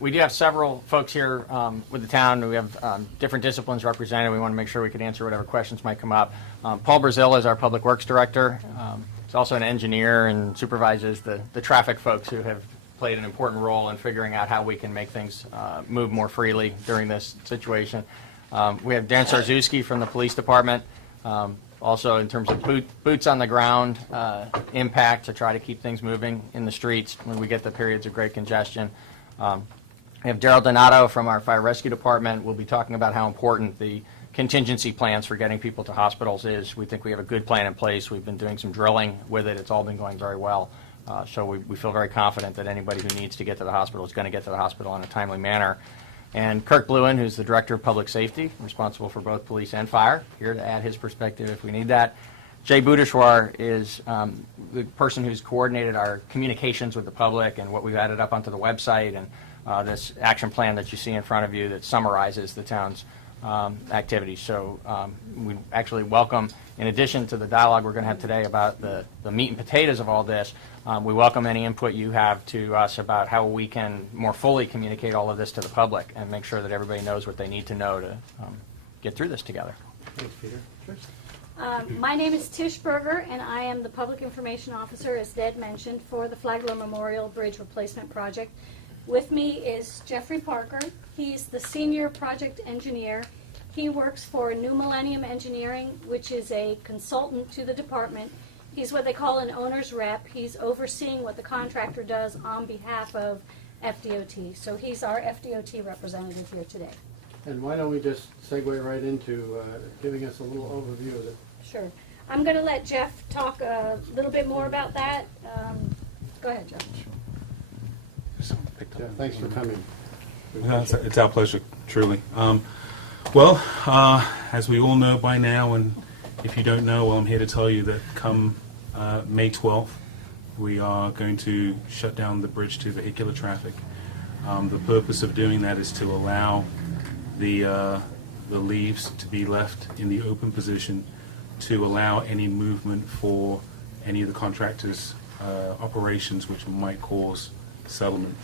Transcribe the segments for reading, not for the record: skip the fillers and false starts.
We do have several folks here with the town. We have different disciplines represented. We want to make sure we can answer whatever questions might come up. Paul Brazil is our Public Works Director. He's also an engineer and supervises the traffic folks who have played an important role in figuring out how we can make things move more freely during this situation. We have Dan Sarzewski from the Police Department. Also, in terms of boots on the ground impact to try to keep things moving in the streets when we get the periods of great congestion. We have Daryl Donato from our Fire Rescue Department. We'll be talking about how important the contingency plans for getting people to hospitals is. We think we have a good plan in place. We've been doing some drilling with it. It's all been going very well. So we feel very confident that anybody who needs to get to the hospital is going to get to the hospital in a timely manner. And Kirk Bluen, who's the Director of Public Safety, responsible for both police and fire, here to add his perspective if we need that. Jay Budeshwar is the person who's coordinated our communications with the public and what we've added up onto the website and this action plan that you see in front of you that summarizes the town's activities. So we actually welcome, in addition to the dialogue we're going to have today about the meat and potatoes of all this, we welcome any input you have to us about how we can more fully communicate all of this to the public and make sure that everybody knows what they need to know to get through this together. Thanks, Peter. My name is Tish Berger, and I am the Public Information Officer, as Ned mentioned, for the Flagler Memorial Bridge Replacement Project. With me is Jeffrey Parker. He's the Senior Project Engineer. He works for New Millennium Engineering, which is a consultant to the department. He's what they call an owner's rep. He's overseeing what the contractor does on behalf of FDOT. So he's our FDOT representative here today. And why don't we just segue right into giving us a little overview of it. Sure. I'm going to let Jeff talk a little bit more about that. Go ahead, Jeff. Yeah, thanks for coming. It's our pleasure, truly. Well, as we all know by now, and if you don't know, well, I'm here to tell you that come May 12th, we are going to shut down the bridge to vehicular traffic. The purpose of doing that is to allow the leaves to be left in the open position to allow any movement for any of the contractors' operations which might cause settlement.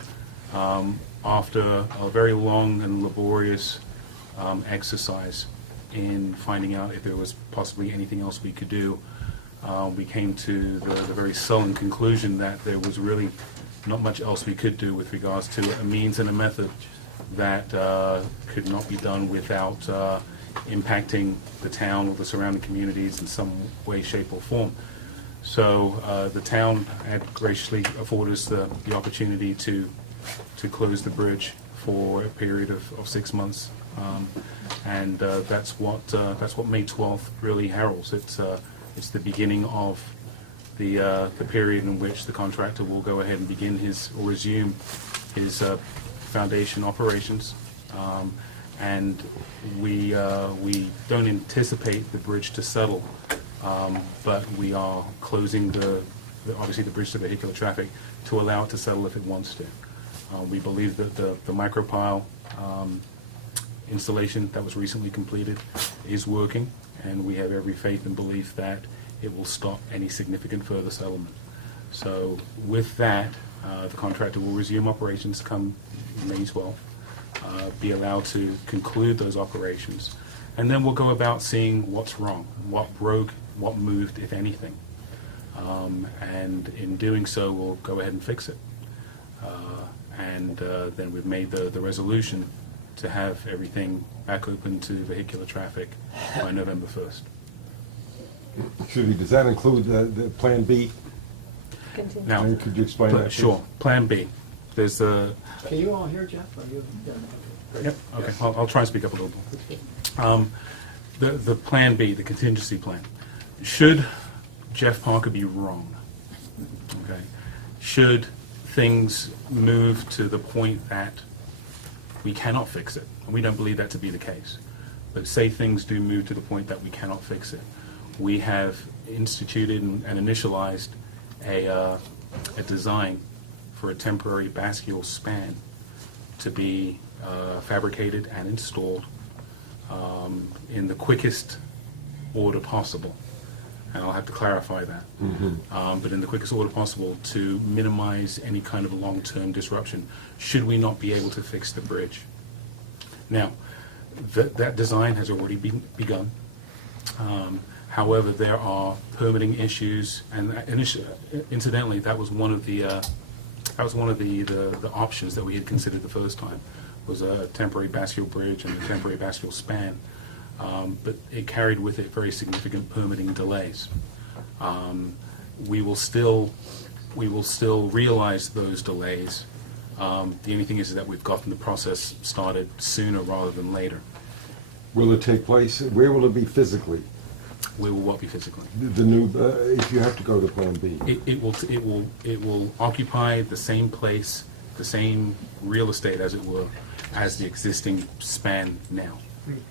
After a very long and laborious exercise in finding out if there was possibly anything else we could do, we came to the very sullen conclusion that there was really not much else we could do with regards to a means and a method that could not be done without impacting the town or the surrounding communities in some way, shape, or form. So the town had graciously afforded us the opportunity to close the bridge for a period of 6 months, and that's what May 12th really heralds. It's the beginning of the period in which the contractor will go ahead and begin resume his foundation operations, and we don't anticipate the bridge to settle, but we are closing obviously the bridge to vehicular traffic to allow it to settle if it wants to. We believe that the micropile installation that was recently completed is working, and we have every faith and belief that it will stop any significant further settlement. So with that, the contractor will resume operations come May 12th, be allowed to conclude those operations, and then we'll go about seeing what's wrong, what broke, what moved, if anything. And in doing so, we'll go ahead and fix it. And then we've made the resolution to have everything back open to vehicular traffic by November 1st. Excuse me, does that include the Plan B? Continue. Now, Could you explain that? sure. Plan B. There's the. Can you all hear Jeff? Are you? Yeah. Great. Yep. Okay. I'll try and speak up a little bit. The Plan B, the contingency plan. Should Jeff Parker be wrong? Okay. Should things move to the point that we cannot fix it, and we don't believe that to be the case, but say things do move to the point that we cannot fix it, we have instituted and initialized a design for a temporary bascule span to be fabricated and installed in the quickest order possible. and I'll have to clarify that. But in the quickest order possible to minimize any kind of long-term disruption, should we not be able to fix the bridge. Now, that design has already begun. However, there are permitting issues, and incidentally, that was one of the options that we had considered the first time, was a temporary bascule bridge and a temporary bascule span. But it carried with it very significant permitting delays. We will still realize those delays. The only thing is that we've gotten the process started sooner rather than later. Will it take place, where will it be physically? We will what be physically? The new, if you have to go to Plan B? It will occupy the same place, the same real estate, as it were, as the existing span now.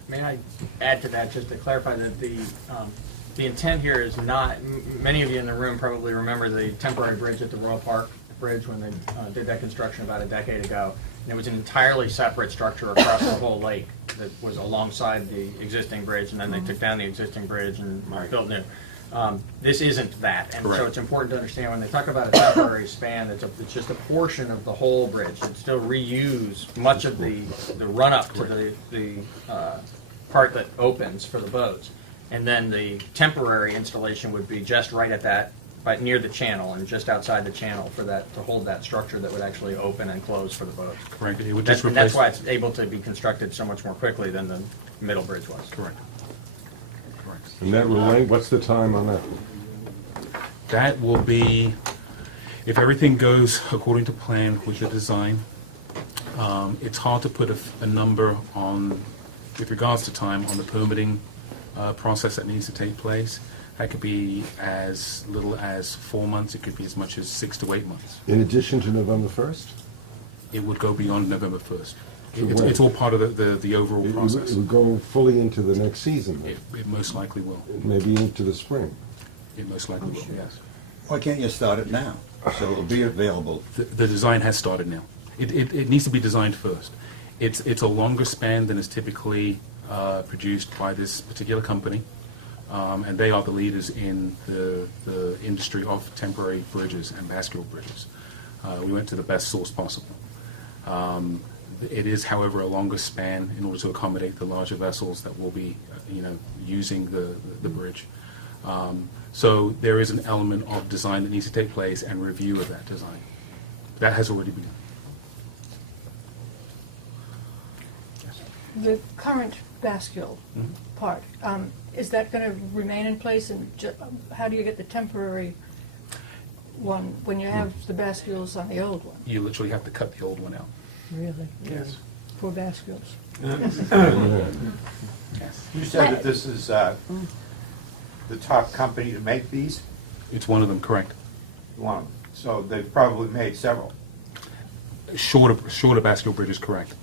May I add to that, just to clarify that the intent here is not, many of you in the room probably remember the temporary bridge at the Royal Park Bridge when they did that construction about a decade ago. And it was an entirely separate structure across the whole lake that was alongside the existing bridge, and then they took down the existing bridge and built new. This isn't that, and Correct. so it's important to understand when they talk about a temporary span, it's just a portion of the whole bridge. It still reuse much of the run-up to the part that opens for the boats. And then the temporary installation would be just right at that, right near the channel and just outside the channel for that, to hold that structure that would actually open and close for the boats. Correct. It would That's, just and replace. that's why it's able to be constructed so much more quickly than the middle bridge was. Correct. Correct. And that will, what's the time on that? That will be, if everything goes according to plan with the design. It's hard to put a number on, with regards to time, on the permitting process that needs to take place. That could be as little as 4 months. It could be as much as 6 to 8 months. In addition to November 1st? It would go beyond November 1st. To It's, when? it's all part of the overall It process. will go fully into the next season, then? It most likely will. Maybe into the spring? It most likely will, yes. Why can't you start it now? So it'll be available. The design has started now. It needs to be designed first. It's a longer span than is typically produced by this particular company, and they are the leaders in the industry of temporary bridges and bascule bridges. We went to the best source possible. It is, however, a longer span in order to accommodate the larger vessels that will be, using the bridge. So there is an element of design that needs to take place and review of that design. That has already begun. The current bascule part, is that going to remain in place, and how do you get the temporary one when you have the bascules on the old one? You literally have to cut the old one out. Really? Yes. Poor bascules. Yes. You said that this is the top company to make these? It's one of them, correct. One of them. So they've probably made several. Shorter bascule bridge is correct.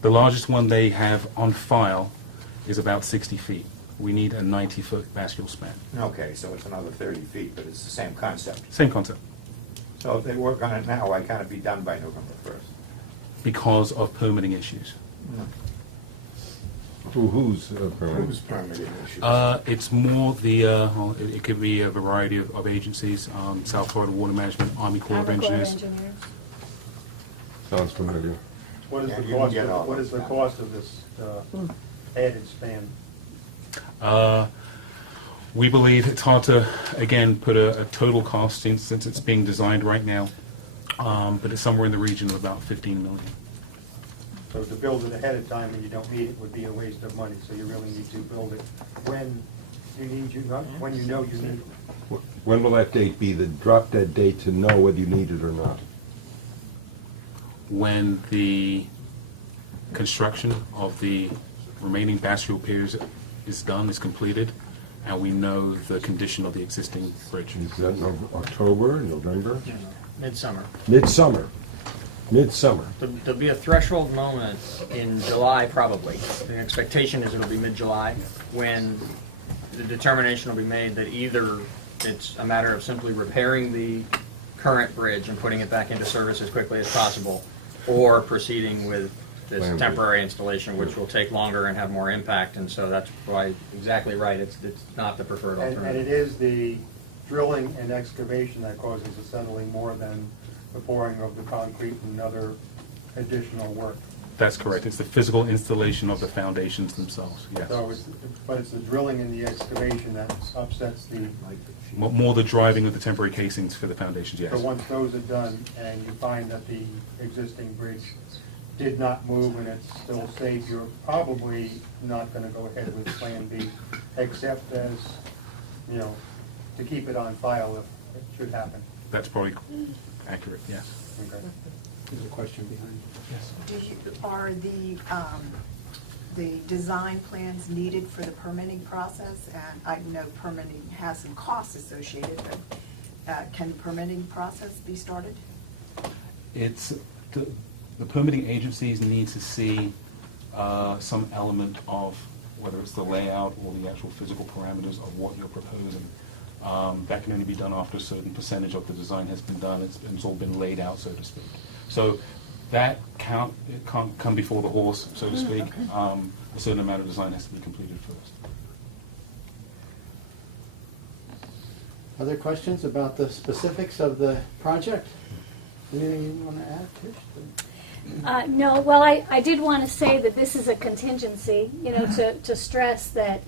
The largest one they have on file is about 60 feet. We need a 90-foot bascule span. Okay, so it's another 30 feet, but it's the same concept. Same concept. So if they work on it now, why can't it be done by November 1st? Because of permitting issues. Who's permitting? Who's permitting issues? It's more the, it could be a variety of agencies, South Florida Water Management, Army Corps of Army Corps of Engineers. Engineers. Sounds familiar. What is Yeah, the you can cost, get all what is the those cost of this added span? We believe it's hard to, again, put a total cost since it's being designed right now, but it's somewhere in the region of about $15 million. So to build it ahead of time and you don't need it would be a waste of money, so you really need to build it when you need, when you know you need it. When will that date be, the drop dead date to know whether you need it or not? When the construction of the remaining bascule piers is done, is completed, and we know the condition of the existing bridge. Is that October, November? Midsummer. Midsummer. Midsummer. There'll be a threshold moment in July, probably. The expectation is it'll be mid-July, when the determination will be made that either it's a matter of simply repairing the current bridge and putting it back into service as quickly as possible, or proceeding with this Plan B. temporary installation, which will take longer and have more impact, and so that's why, exactly right, it's not the preferred And it alternative. is the drilling and excavation that causes the settling more than the pouring of the concrete and other additional work. That's correct. It's the physical installation of the foundations themselves, yes. So but it's the drilling and the excavation that upsets the, More the driving of the temporary casings for the foundations, yes. so once those are done and you find that the existing bridge did not move and it's still safe, you're probably not gonna go ahead with Plan B, except as, you know, to keep it on file if it should happen. That's probably accurate, yes. Okay. There's a question behind. Are the design plans needed for the permitting process? And I know permitting has some costs associated, but can the permitting process be started? It's, the permitting agencies need to see some element of, whether it's the layout or the actual physical parameters of what you're proposing. That can only be done after a certain percentage of the design has been done, it's all been laid out, so to speak. So that can't come before the horse, so to speak. A certain amount of design has to be completed first. Other questions about the specifics of the project? Anything you want to add, Tish? No, well, I did want to say that this is a contingency, you know, to stress that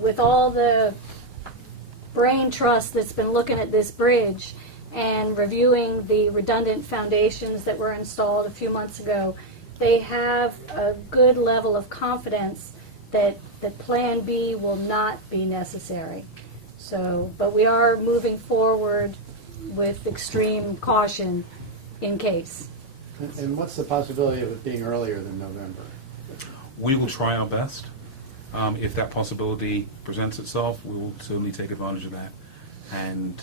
with all the brain trust that's been looking at this bridge and reviewing the redundant foundations that were installed a few months ago, they have a good level of confidence that Plan B will not be necessary. So, but we are moving forward with extreme caution in case. And what's the possibility of it being earlier than November? We will try our best. If that possibility presents itself, we will certainly take advantage of that and,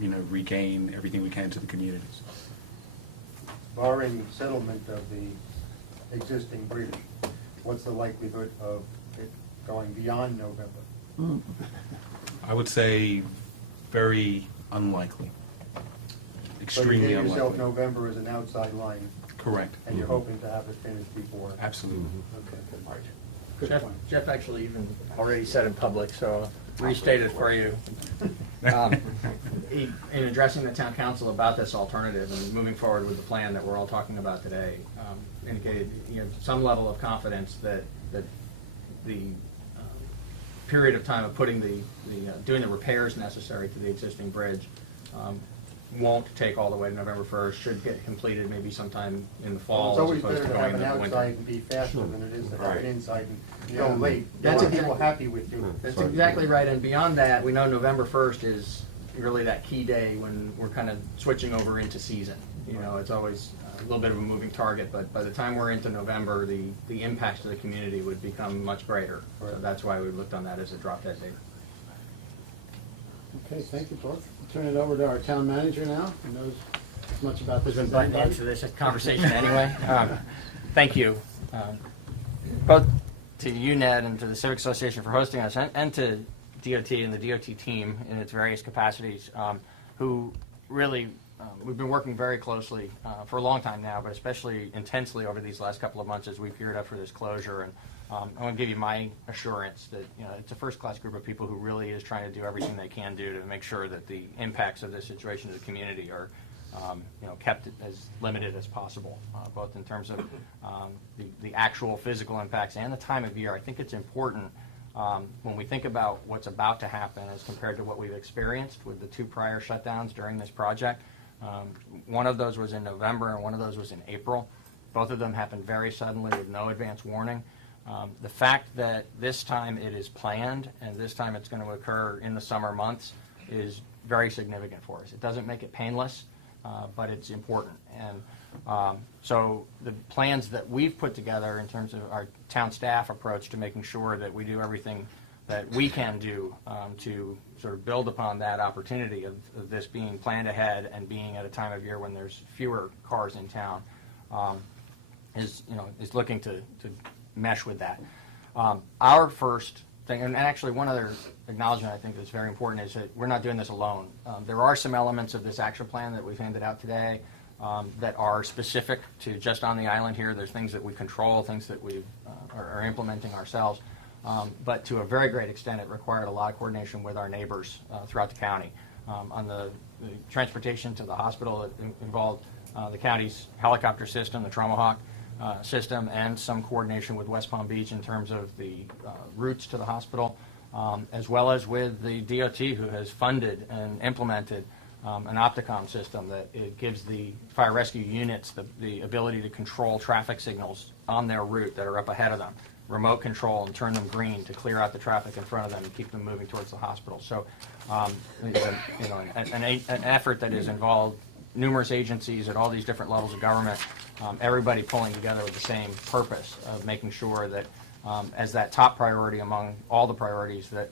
you know, regain everything we can to the communities. Barring settlement of the existing bridge, what's the likelihood of it going beyond November? I would say very unlikely. Extremely So you give yourself unlikely. November as an outside line, Correct. and you're hoping to have it finished before. Absolutely. Okay, good. Good point. Jeff actually even already said in public, so restate it for you. In addressing the town council about this alternative and moving forward with the plan that we're all talking about today, indicated, you know, some level of confidence that the period of time of putting doing the repairs necessary to the existing bridge won't take all the way to November 1st, should get completed maybe sometime in the fall It's always as opposed better to to going have into an the outside winter. and be faster than it is to have Right. an inside and go late. You That's want people exactly- happy with you. That's exactly right, and beyond that, we know November 1st is really that key day when we're kind of switching over into season. You know, it's always a little bit of a moving target, but by the time we're into November, the impacts to the community would become much greater. So that's why we looked on that as a drop dead date. Okay, thank you both. I'll turn it over to our town manager now, who knows as much about this Been as buttoned anybody. into this conversation anyway. Thank you, both to you, Ned, and to the Civic Association for hosting us, and to DOT and the DOT team in its various capacities, who really, we've been working very closely for a long time now, but especially intensely over these last couple of months as we've geared up for this closure. And I want to give you my assurance that, you know, it's a first-class group of people who really is trying to do everything they can do to make sure that the impacts of this situation to the community are you know, kept as limited as possible, both in terms of the actual physical impacts and the time of year. I think it's important when we think about what's about to happen as compared to what we've experienced with the two prior shutdowns during this project. One of those was in November and one of those was in April. Both of them happened very suddenly with no advance warning. The fact that this time it is planned and this time it's going to occur in the summer months is very significant for us. It doesn't make it painless, but it's important. And so the plans that we've put together in terms of our town staff approach to making sure that we do everything that we can do to sort of build upon that opportunity of this being planned ahead and being at a time of year when there's fewer cars in town is looking to mesh with that. Our first thing, and actually one other acknowledgement I think that's very important, is that we're not doing this alone. There are some elements of this action plan that we've handed out today that are specific to just on the island here. There's things that we control, things that we are implementing ourselves. But to a very great extent, it required a lot of coordination with our neighbors throughout the county. On the transportation to the hospital, it involved the county's helicopter system, the Traumahawk system, and some coordination with West Palm Beach in terms of the routes to the hospital, as well as with the DOT, who has funded and implemented an Opticom system that it gives the fire rescue units the ability to control traffic signals on their route that are up ahead of them, remote control and turn them green to clear out the traffic in front of them and keep them moving towards the hospital. So it's an effort that has involved numerous agencies at all these different levels of government, everybody pulling together with the same purpose of making sure that as that top priority among all the priorities, that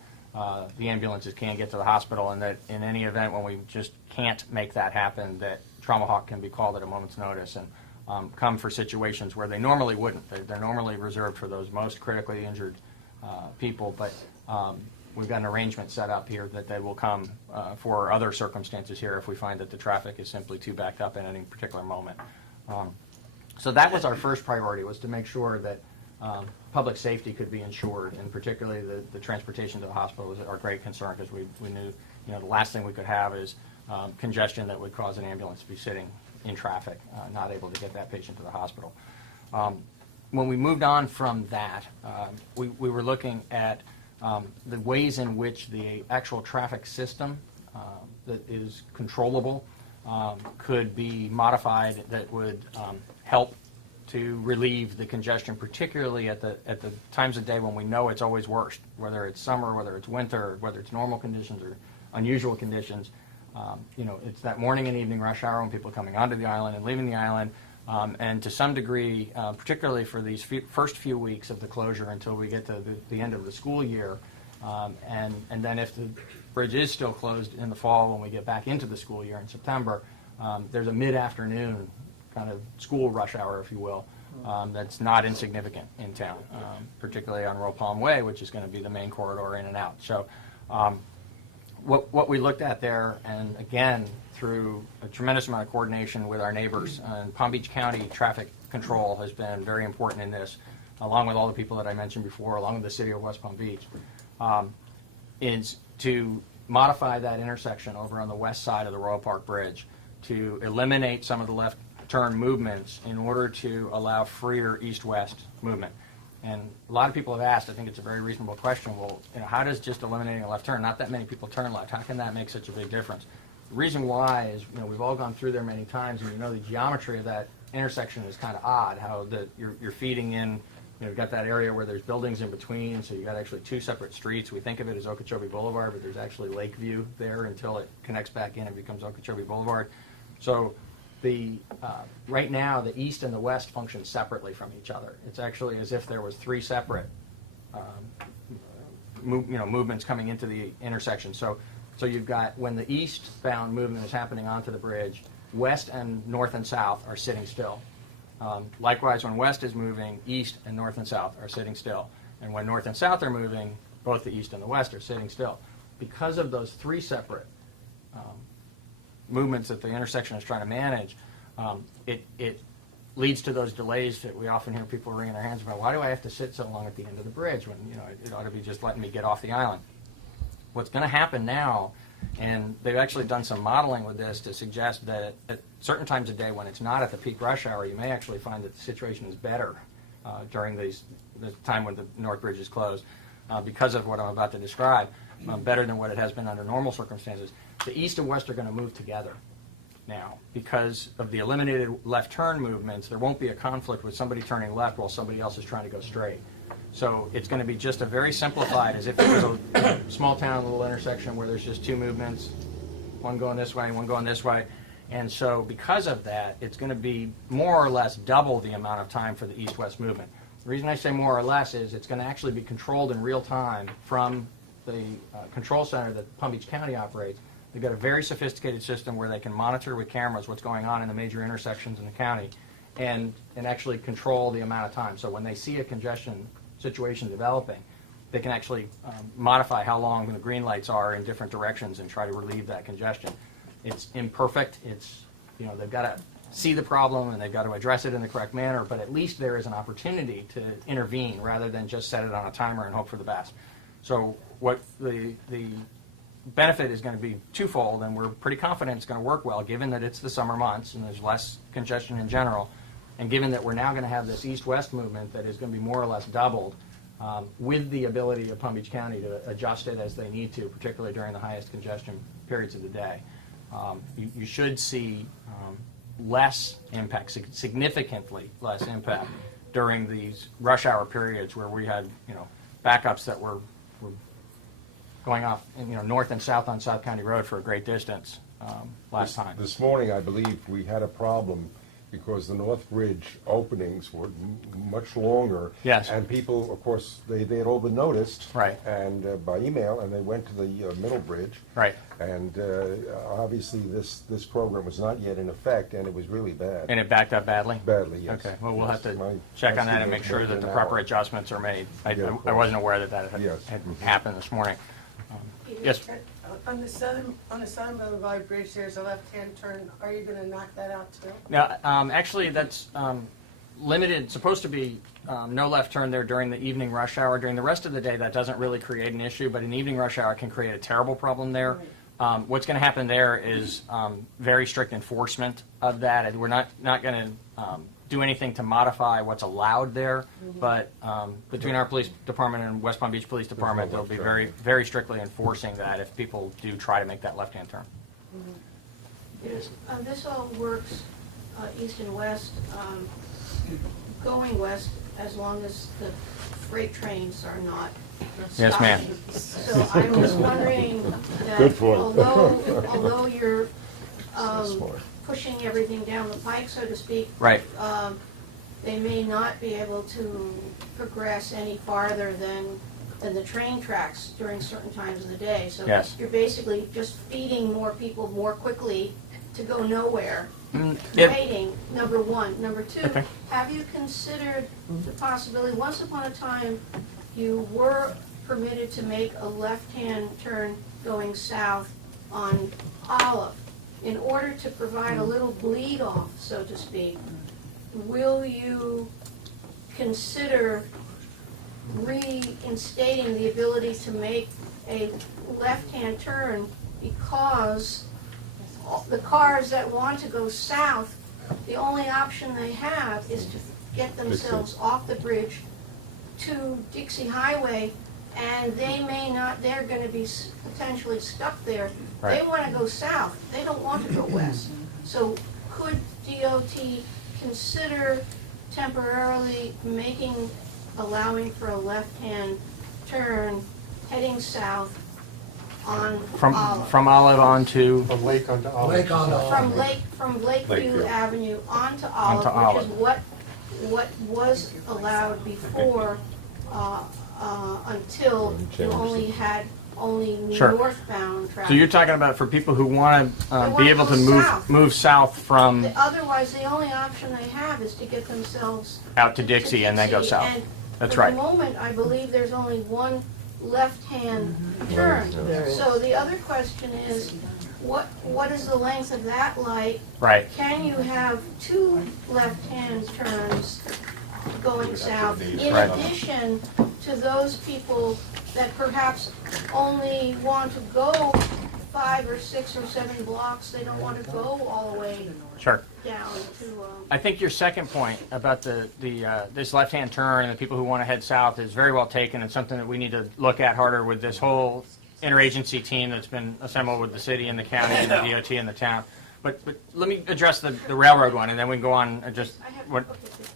the ambulances can get to the hospital, and that in any event when we just can't make that happen, that Traumahawk can be called at a moment's notice and come for situations where they normally wouldn't. They're normally reserved for those most critically injured people, but we've got an arrangement set up here that they will come for other circumstances here if we find that the traffic is simply too backed up in any particular moment. So that was our first priority, was to make sure that public safety could be ensured, and particularly the transportation to the hospital was our great concern, because we knew the last thing we could have is congestion that would cause an ambulance to be sitting in traffic, not able to get that patient to the hospital. When we moved on from that, we were looking at the ways in which the actual traffic system that is controllable could be modified that would help to relieve the congestion, particularly at the times of day when we know it's always worst, whether it's summer, whether it's winter, whether it's normal conditions or unusual conditions. It's that morning and evening rush hour when people are coming onto the island and leaving the island, and to some degree, particularly for these first few weeks of the closure until we get to the end of the school year, and then if the bridge is still closed in the fall when we get back into the school year in September, there's a mid-afternoon kind of school rush hour, if you will, that's not insignificant in town, particularly on Royal Palm Way, which is going to be the main corridor in and out. So what we looked at there, and again, through a tremendous amount of coordination with our neighbors, and Palm Beach County traffic control has been very important in this, along with all the people that I mentioned before, along with the city of West Palm Beach, is to modify that intersection over on the west side of the Royal Park Bridge to eliminate some of the left turn movements in order to allow freer east-west movement. And a lot of people have asked, I think it's a very reasonable question, well, how does just eliminating a left turn, not that many people turn left, how can that make such a big difference? The reason why is, we've all gone through there many times, and the geometry of that intersection is kind of odd, how you're feeding in, you've got that area where there's buildings in between, so you've got actually two separate streets. We think of it as Okeechobee Boulevard, but there's actually Lakeview there until it connects back in and becomes Okeechobee Boulevard. So right now, the east and the west function separately from each other. It's actually as if there was three separate movements coming into the intersection. So you've got, when the eastbound movement is happening onto the bridge, west and north and south are sitting still. Likewise, when west is moving, east and north and south are sitting still. And when north and south are moving, both the east and the west are sitting still. Because of those three separate movements that the intersection is trying to manage, it leads to those delays that we often hear people wringing their hands about. Why do I have to sit so long at the end of the bridge when it ought to be just letting me get off the island? What's going to happen now, and they've actually done some modeling with this to suggest that at certain times of day when it's not at the peak rush hour, you may actually find that the situation is better during the time when the North Bridge is closed because of what I'm about to describe, better than what it has been under normal circumstances. The east and west are going to move together now. Because of the eliminated left turn movements, there won't be a conflict with somebody turning left while somebody else is trying to go straight. So it's going to be just a very simplified, as if it was a small town little intersection where there's just two movements, one going this way and one going this way. And so because of that, it's going to be more or less double the amount of time for the east-west movement. The reason I say more or less is it's going to actually be controlled in real time from the control center that Palm Beach County operates. They've got a very sophisticated system where they can monitor with cameras what's going on in the major intersections in the county and actually control the amount of time. So when they see a congestion situation developing, they can actually modify how long the green lights are in different directions and try to relieve that congestion. It's imperfect. They've got to see the problem and they've got to address it in the correct manner, but at least there is an opportunity to intervene rather than just set it on a timer and hope for the best. So what the benefit is going to be twofold, and we're pretty confident it's going to work well, given that it's the summer months and there's less congestion in general, and given that we're now going to have this east-west movement that is going to be more or less doubled, with the ability of Palm Beach County to adjust it as they need to, particularly during the highest congestion periods of the day. You should see less impact, significantly less impact during these rush hour periods where we had, backups that were going off, north and south on South County Road for a great distance last time. This morning, I believe, we had a problem because the North Bridge openings were much longer. Yes. And people, of course, they had all been noticed. Right. And by email, and they went to the middle bridge. Right. And obviously, this program was not yet in effect, and it was really bad. And it backed up badly? Badly, yes. Okay, well, we'll Yes, have to my check on that and estimate make sure was that the an proper hour. adjustments are made. Yeah, of I course. wasn't aware that had Yes. happened this morning. Yes, On the Southern Boulevard Bridge, there's a left-hand turn. Are you going to knock that out too? now, actually, that's limited, supposed to be no left turn there during the evening rush hour. During the rest of the day, that doesn't really create an issue, but an evening rush hour can create a terrible problem there. What's going to happen there is very strict enforcement of that, and we're not going to do anything to modify what's allowed there, but between our police department and West Palm Beach Police Department, they'll be very, very strictly enforcing that if people do try to make that left-hand turn. This all works east and west, going west as long as the freight trains are not Yes, ma'am. stopping. So I was wondering Good that point. although you're Smart. pushing everything down the pike, so to speak, Right. they may not be able to progress any farther than the train tracks during certain times of the day. So Yes. you're basically just feeding more people more quickly to go nowhere. Yep. Waiting, number one. Number two, Okay. have you considered the possibility, once upon a time, you were permitted to make a left-hand turn going south on Olive. In order to provide a little bleed-off, so to speak, will you consider reinstating the ability to make a left-hand turn, because the cars that want to go south, the only option they have is to get themselves off the bridge to Dixie Highway, and they may not, they're going to be potentially stuck there. Right. They want to go south, they don't want to go west. So could DOT consider temporarily allowing for a left-hand turn heading south on Olive? From Olive on to From Lake onto Olive. From Lakeview Lakeview. Avenue onto Onto Olive, which Olive. is what was allowed before, until you only had Sure. northbound traffic. So you're talking about for people who want to They be wanna able go to south. move south from Otherwise, the only option they have is to get themselves out to Dixie and then go Dixie, south. and That's for right. the moment, I believe there's only one left-hand turn. There is. So the other question is, what is the length of that light? Right. Can you have two left-hand turns going south, in Right. addition to those people that perhaps only want to go 5 or 6 or 7 blocks, they don't want to go all the way Sure. down to, I think your second point about this left-hand turn and the people who want to head south is very well taken, and something that we need to look at harder with this whole interagency team that's been assembled with the city and the county and the DOT and the town. But let me address the railroad one, and then we can go on and just.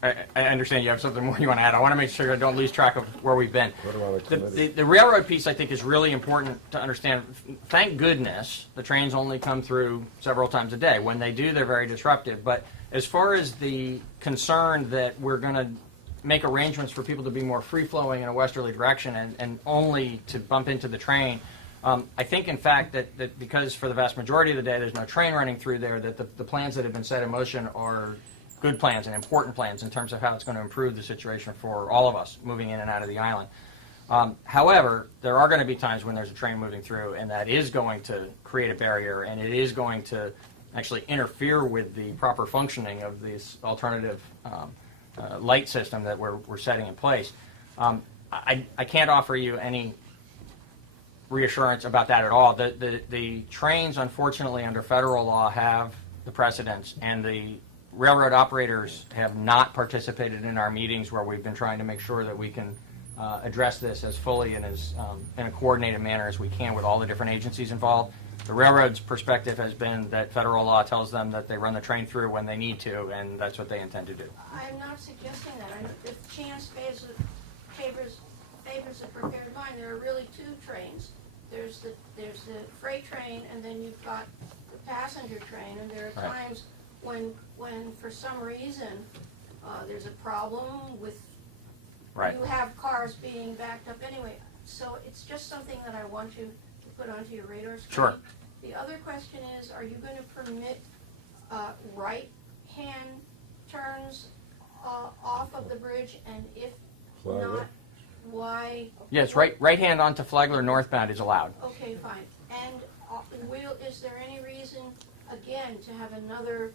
I understand you have something more you want to add. I want to make sure I don't lose track of where we've been. What about a committee? The railroad piece, I think, is really important to understand. Thank goodness the trains only come through several times a day. When they do, they're very disruptive. But as far as the concern that we're going to make arrangements for people to be more free-flowing in a westerly direction and only to bump into the train, I think, in fact, that because for the vast majority of the day there's no train running through there, that the plans that have been set in motion are good plans and important plans in terms of how it's going to improve the situation for all of us moving in and out of the island. However, there are going to be times when there's a train moving through, and that is going to create a barrier, and it is going to actually interfere with the proper functioning of this alternative light system that we're setting in place. I can't offer you any reassurance about that at all. The trains, unfortunately, under federal law, have the precedence, and the railroad operators have not participated in our meetings where we've been trying to make sure that we can address this as fully and as in a coordinated manner as we can with all the different agencies involved. The railroad's perspective has been that federal law tells them that they run the train through when they need to, and that's what they intend to do. I'm not suggesting that. If chance favors a prepared mind, there are really two trains. There's the freight train, and then you've got the passenger train, and there are times when for some reason there's a problem with you have cars being backed up anyway. So it's just something that I want you to put onto your radar screen. Sure. The other question is, are you going to permit right-hand turns off of the bridge, and if Flagler. not, why? Yes, right hand onto Flagler northbound is allowed. Okay, fine. And is there any reason, again, to have another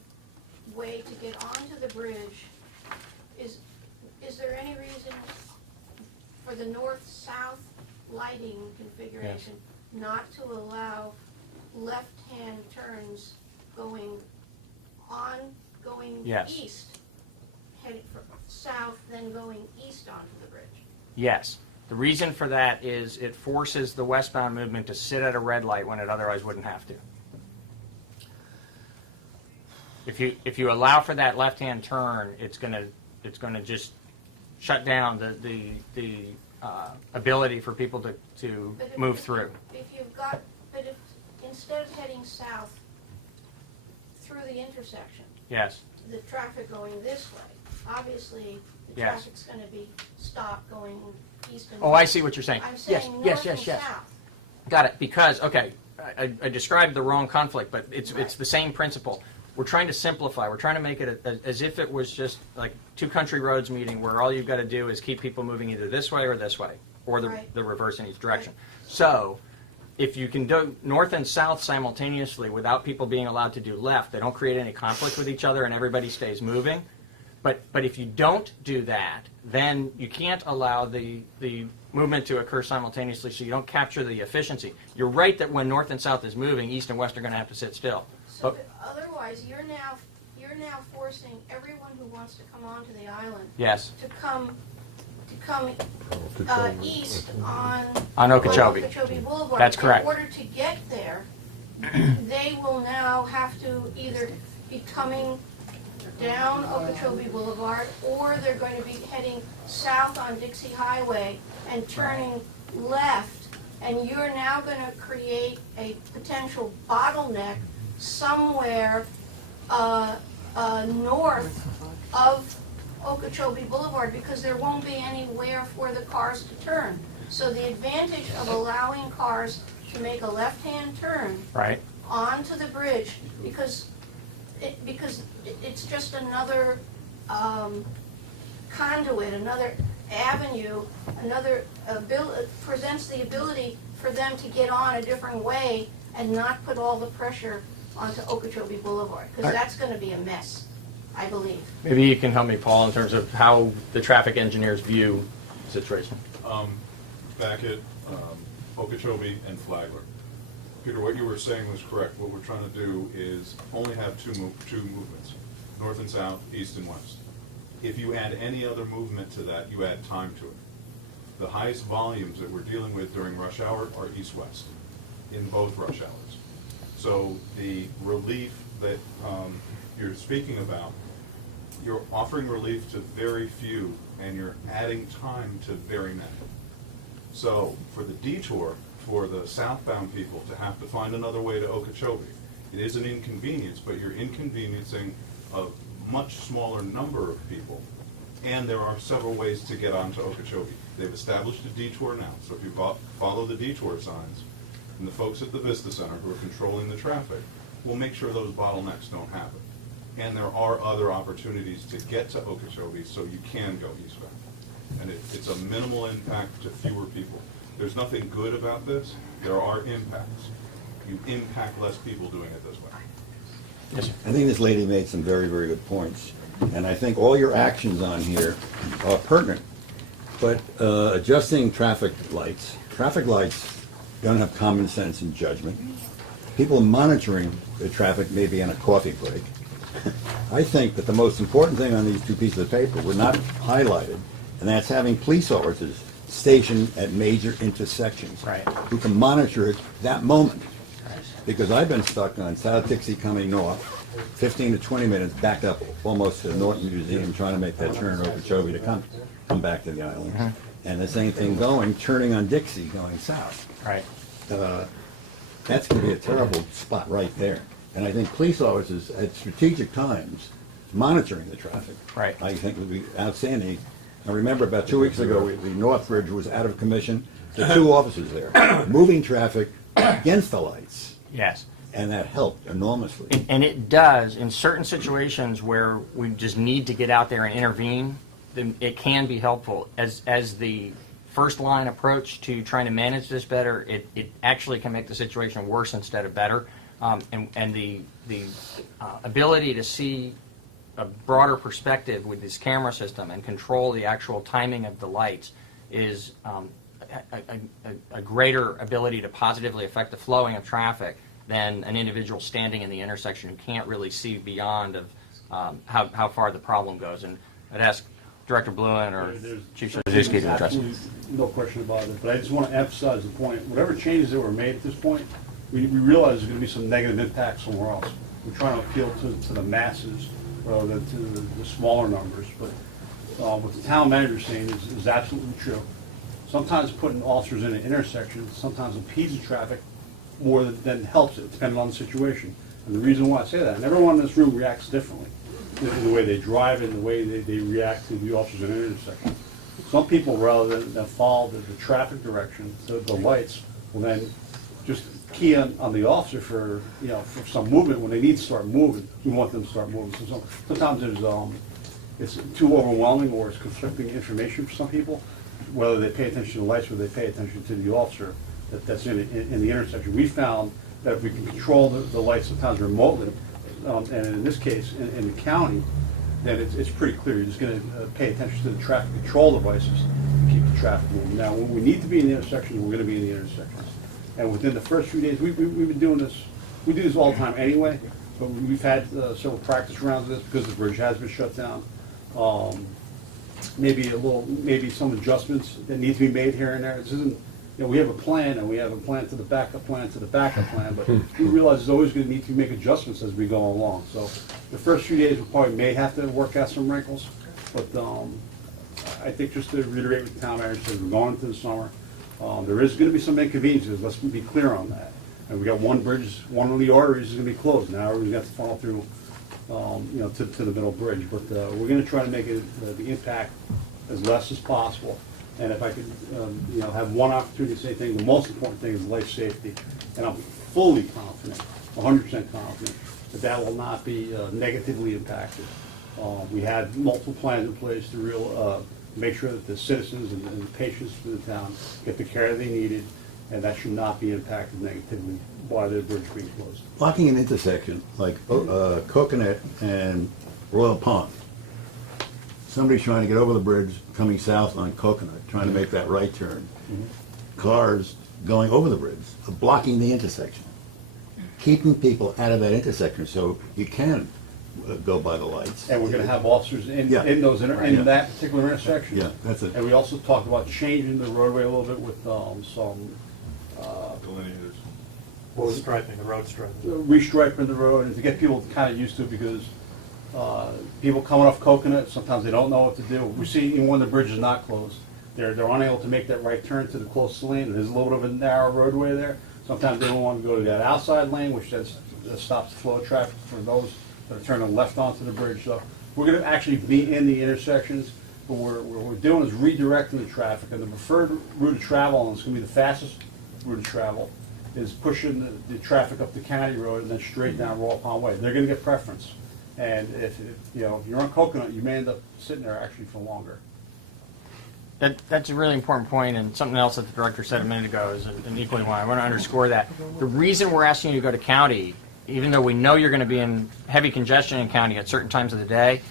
way to get onto the bridge? Is there any reason for the north-south lighting configuration not to allow left-hand turns going east, heading south, then going east onto the bridge? Yes. The reason for that is it forces the westbound movement to sit at a red light when it otherwise wouldn't have to. If you allow for that left-hand turn, it's going to just shut down the ability for people to move through. If instead of heading south through the intersection, Yes. the traffic going this way, obviously the Yes. traffic's going to be stopped going east and Oh, west. I see what you're saying. I'm saying yes, north and yes. south. Got it. Because, okay, I described the wrong conflict, but it's the same principle. We're trying to simplify. We're trying to make it as if it was just like two country roads meeting where all you've got to do is keep people moving either this way, or the reverse in each direction. Right. So if you can do north and south simultaneously without people being allowed to do left, they don't create any conflict with each other and everybody stays moving. But if you don't do that, then you can't allow the movement to occur simultaneously, so you don't capture the efficiency. You're right that when north and south is moving, east and west are going to have to sit still. So otherwise, you're now forcing everyone who wants to come onto the island to come east on Okeechobee Boulevard. That's correct. In order to get there, they will now have to either be coming down Okeechobee Boulevard, or they're going to be heading south on Dixie Highway and turning left, and you're now going to create a potential bottleneck somewhere north of Okeechobee Boulevard, because there won't be anywhere for the cars to turn. So the advantage of allowing cars to make a left-hand turn onto the bridge, because it's just another conduit, another avenue, presents the ability for them to get on a different way and not put all the pressure onto Okeechobee Boulevard, because that's going to be a mess, I believe. Maybe you can help me, Paul, in terms of how the traffic engineers view the situation. Back at Okeechobee and Flagler. Peter, what you were saying was correct. What we're trying to do is only have two movements, north and south, east and west. If you add any other movement to that, you add time to it. The highest volumes that we're dealing with during rush hour are east-west in both rush hours. So the relief that you're speaking about, you're offering relief to very few, and you're adding time to very many. So for the detour, for the southbound people to have to find another way to Okeechobee, it is an inconvenience, but you're inconveniencing a much smaller number of people, and there are several ways to get onto Okeechobee. They've established a detour now, so if you follow the detour signs, and the folks at the Vista Center who are controlling the traffic will make sure those bottlenecks don't happen. And there are other opportunities to get to Okeechobee so you can go eastbound. And it's a minimal impact to fewer people. There's nothing good about this. There are impacts. You impact less people doing it this way. Yes, sir. I think this lady made some very, very good points, and I think all your actions on here are pertinent. But adjusting traffic lights don't have common sense and judgment. People monitoring the traffic maybe on a coffee break. I think that the most important thing on these two pieces of paper were not highlighted, and that's having police officers stationed at major intersections Right. who can monitor it that moment. Because I've been stuck on South Dixie coming north, 15 to 20 minutes backed up almost to the Norton Museum trying to make that turn over Chovy to come back to the island. And the same thing turning on Dixie going south. Right. That's going to be a terrible spot right there. And I think police officers at strategic times monitoring the traffic, Right. I think would be outstanding. I remember about 2 weeks ago, the North Bridge was out of commission. There were 2 officers there, moving traffic against the lights, Yes. and that helped enormously. And it does, in certain situations where we just need to get out there and intervene, then it can be helpful. As the first line approach to trying to manage this better, it actually can make the situation worse instead of better. And the ability to see a broader perspective with this camera system and control the actual timing of the lights is a greater ability to positively affect the flowing of traffic than an individual standing in the intersection who can't really see beyond of how far the problem goes. And I'd ask Director Bluen or Chief Szewski to address it. No question about it, but I just want to emphasize the point. Whatever changes that were made at this point, we realize there's going to be some negative impacts somewhere else. We're trying to appeal to the masses rather than to the smaller numbers. But what the town manager is saying is absolutely true. Sometimes putting officers in an intersection sometimes impedes the traffic more than helps it, depending on the situation. And the reason why I say that, and everyone in this room reacts differently. The way they drive and the way they react to the officers in an intersection. Some people, rather than follow the traffic direction, the lights, will then just key on the officer for some movement when they need to start moving. We want them to start moving. So sometimes it's too overwhelming or it's conflicting information for some people, whether they pay attention to the lights or they pay attention to the officer that's in the intersection. We found that if we can control the lights sometimes remotely, and in this case, in the county, then it's pretty clear. You're just going to pay attention to the traffic control devices to keep the traffic moving. Now, when we need to be in the intersections, we're going to be in the intersections. And within the first few days, we've been doing this. We do this all the time anyway, but we've had several practice rounds of this because the bridge has been shut down. Maybe some adjustments that need to be made here and there. This isn't. We have a plan, and we have a plan to the backup plan to the backup plan, but we realize there's always going to need to make adjustments as we go along. So the first few days we probably may have to work out some wrinkles, but I think just to reiterate what the town manager said, we're going into the summer. There is going to be some inconveniences. Let's be clear on that. And we got one bridge, one of the arteries is going to be closed. Now we're going to have to funnel through, to the middle bridge. But we're going to try to make it the impact as less as possible. And if I could, have one opportunity to say things, the most important thing is life safety. And I'm fully confident, 100% confident, that will not be negatively impacted. We had multiple plans in place to make sure that the citizens and the patients for the town get the care they needed, and that should not be impacted negatively by the bridge being closed. Blocking an intersection like Coconut and Royal Pond. Somebody's trying to get over the bridge coming south on Coconut, trying to make that right turn. Cars going over the bridge are blocking the intersection, keeping people out of that intersection so you can go by the lights. And we're going to have officers in that particular intersection. Yeah, that's it. And we also talked about changing the roadway a little bit with some Delineators. Striping, the road striping. restriping the road, and to get people kind of used to it, because people coming off Coconut, sometimes they don't know what to do. We see even when the bridge is not closed, they're unable to make that right turn to the closest lane. There's a little bit of a narrow roadway there. Sometimes they don't want to go to that outside lane, which that stops the flow of traffic for those that are turning left onto the bridge. So we're going to actually be in the intersections, but what we're doing is redirecting the traffic. And the preferred route of travel, and it's going to be the fastest route of travel, is pushing the traffic up the county road and then straight down Royal Pond Way. They're going to get preference. And if you're on Coconut, you may end up sitting there actually for longer. That's a really important point, and something else that the director said a minute ago is an equally one. I want to underscore that. The reason we're asking you to go to county even though we know you're going to be in heavy congestion in county at certain times of the day,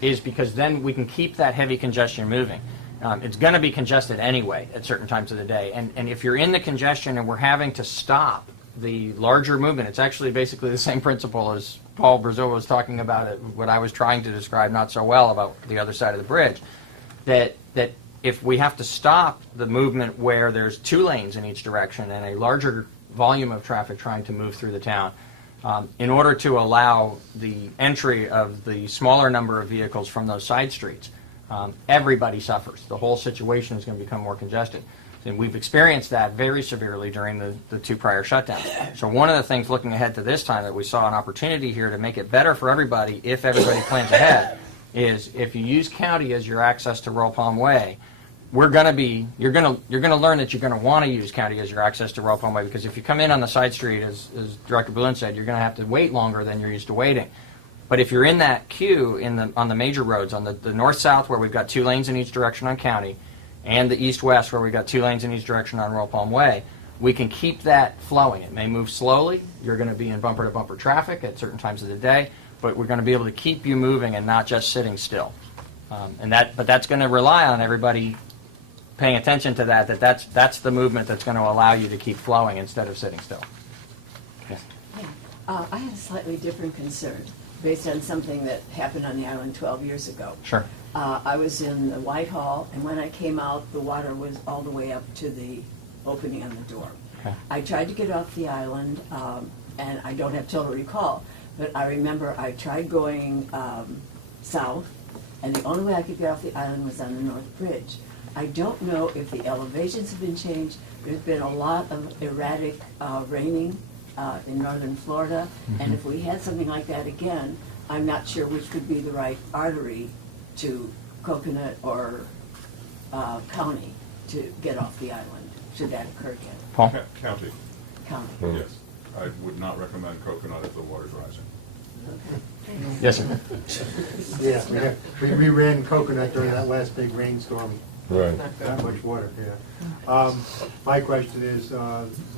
is because then we can keep that heavy congestion moving. It's going to be congested anyway at certain times of the day. And if you're in the congestion and we're having to stop the larger movement, it's actually basically the same principle as Paul Brazil was talking about, what I was trying to describe not so well about the other side of the bridge, that if we have to stop the movement where there's 2 lanes in each direction and a larger volume of traffic trying to move through the town, in order to allow the entry of the smaller number of vehicles from those side streets, everybody suffers. The whole situation is going to become more congested. And we've experienced that very severely during the 2 prior shutdowns. So one of the things looking ahead to this time that we saw an opportunity here to make it better for everybody, if everybody plans ahead, is if you use county as your access to Royal Palm Way, you're going to learn that you're going to want to use county as your access to Royal Palm Way, because if you come in on the side street, as Director Boone said, you're going to have to wait longer than you're used to waiting. But if you're in that queue on the major roads, on the north-south where we've got 2 lanes in each direction on county, and the east-west where we've got 2 lanes in each direction on Royal Palm Way, we can keep that flowing. It may move slowly. You're going to be in bumper-to-bumper traffic at certain times of the day, but we're going to be able to keep you moving and not just sitting still. But that's going to rely on everybody paying attention to that's the movement that's going to allow you to keep flowing instead of sitting still. Yes. I had a slightly different concern based on something that happened on the island 12 years ago. Sure. I was in the Whitehall, and when I came out, the water was all the way up to the opening on the door. Okay. I tried to get off the island, and I don't have total recall, but I remember I tried going south, and the only way I could get off the island was on the North Bridge. I don't know if the elevations have been changed. There's been a lot of erratic raining in northern Florida, and if we had something like that again, I'm not sure which would be the right artery to Coconut or County to get off the island, should that occur again. Paul? County. County. Yes. I would not recommend Coconut if the water's rising. Yes, sir. Yeah, we ran Coconut during that last big rainstorm. Right. That much water, yeah. My question is,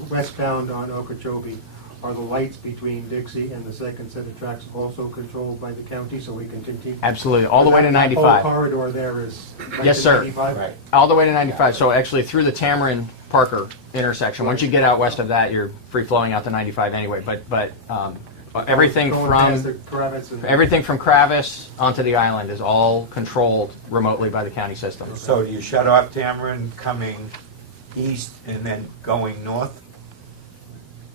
westbound on Okeechobee, are the lights between Dixie and the second set of tracks also controlled by the county so we can continue? Absolutely, all the way to That 95. whole corridor there is right Yes, to sir. 95? Right. All the way to 95. So actually through the Tamarind Parker intersection. Once you get out west of that, you're free flowing out to 95 anyway. But everything Going past from the crevice and- everything from Kravis onto the island is all controlled remotely by the county system. So do you shut off Tamarind coming east and then going north?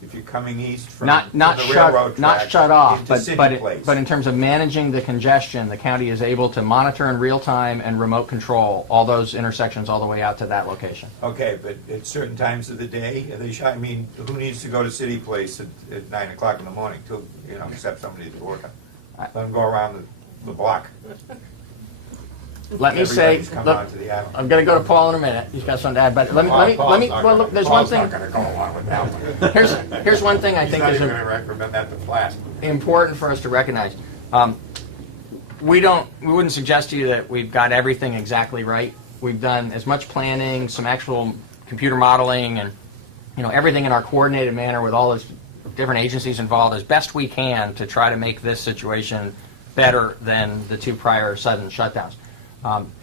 If you're coming east from Not the railroad track shut off, into City but Place. in terms of managing the congestion, the county is able to monitor in real time and remote control all those intersections all the way out to that location. Okay, but at certain times of the day, are they shut? I mean, who needs to go to City Place at 9 o'clock in the morning to, except somebody to work? Let them go around the block. Let me say, Everybody's come look, onto the island. I'm going to go to Paul in a minute. He's got something to add, but let me. Well, look, there's one Paul's thing. not gonna go along with that one. Here's one thing I He's think not is even gonna recommend that to Flash. important for us to recognize. We wouldn't suggest to you that we've got everything exactly right. We've done as much planning, some actual computer modeling, and everything in our coordinated manner with all those different agencies involved as best we can to try to make this situation better than the 2 prior sudden shutdowns.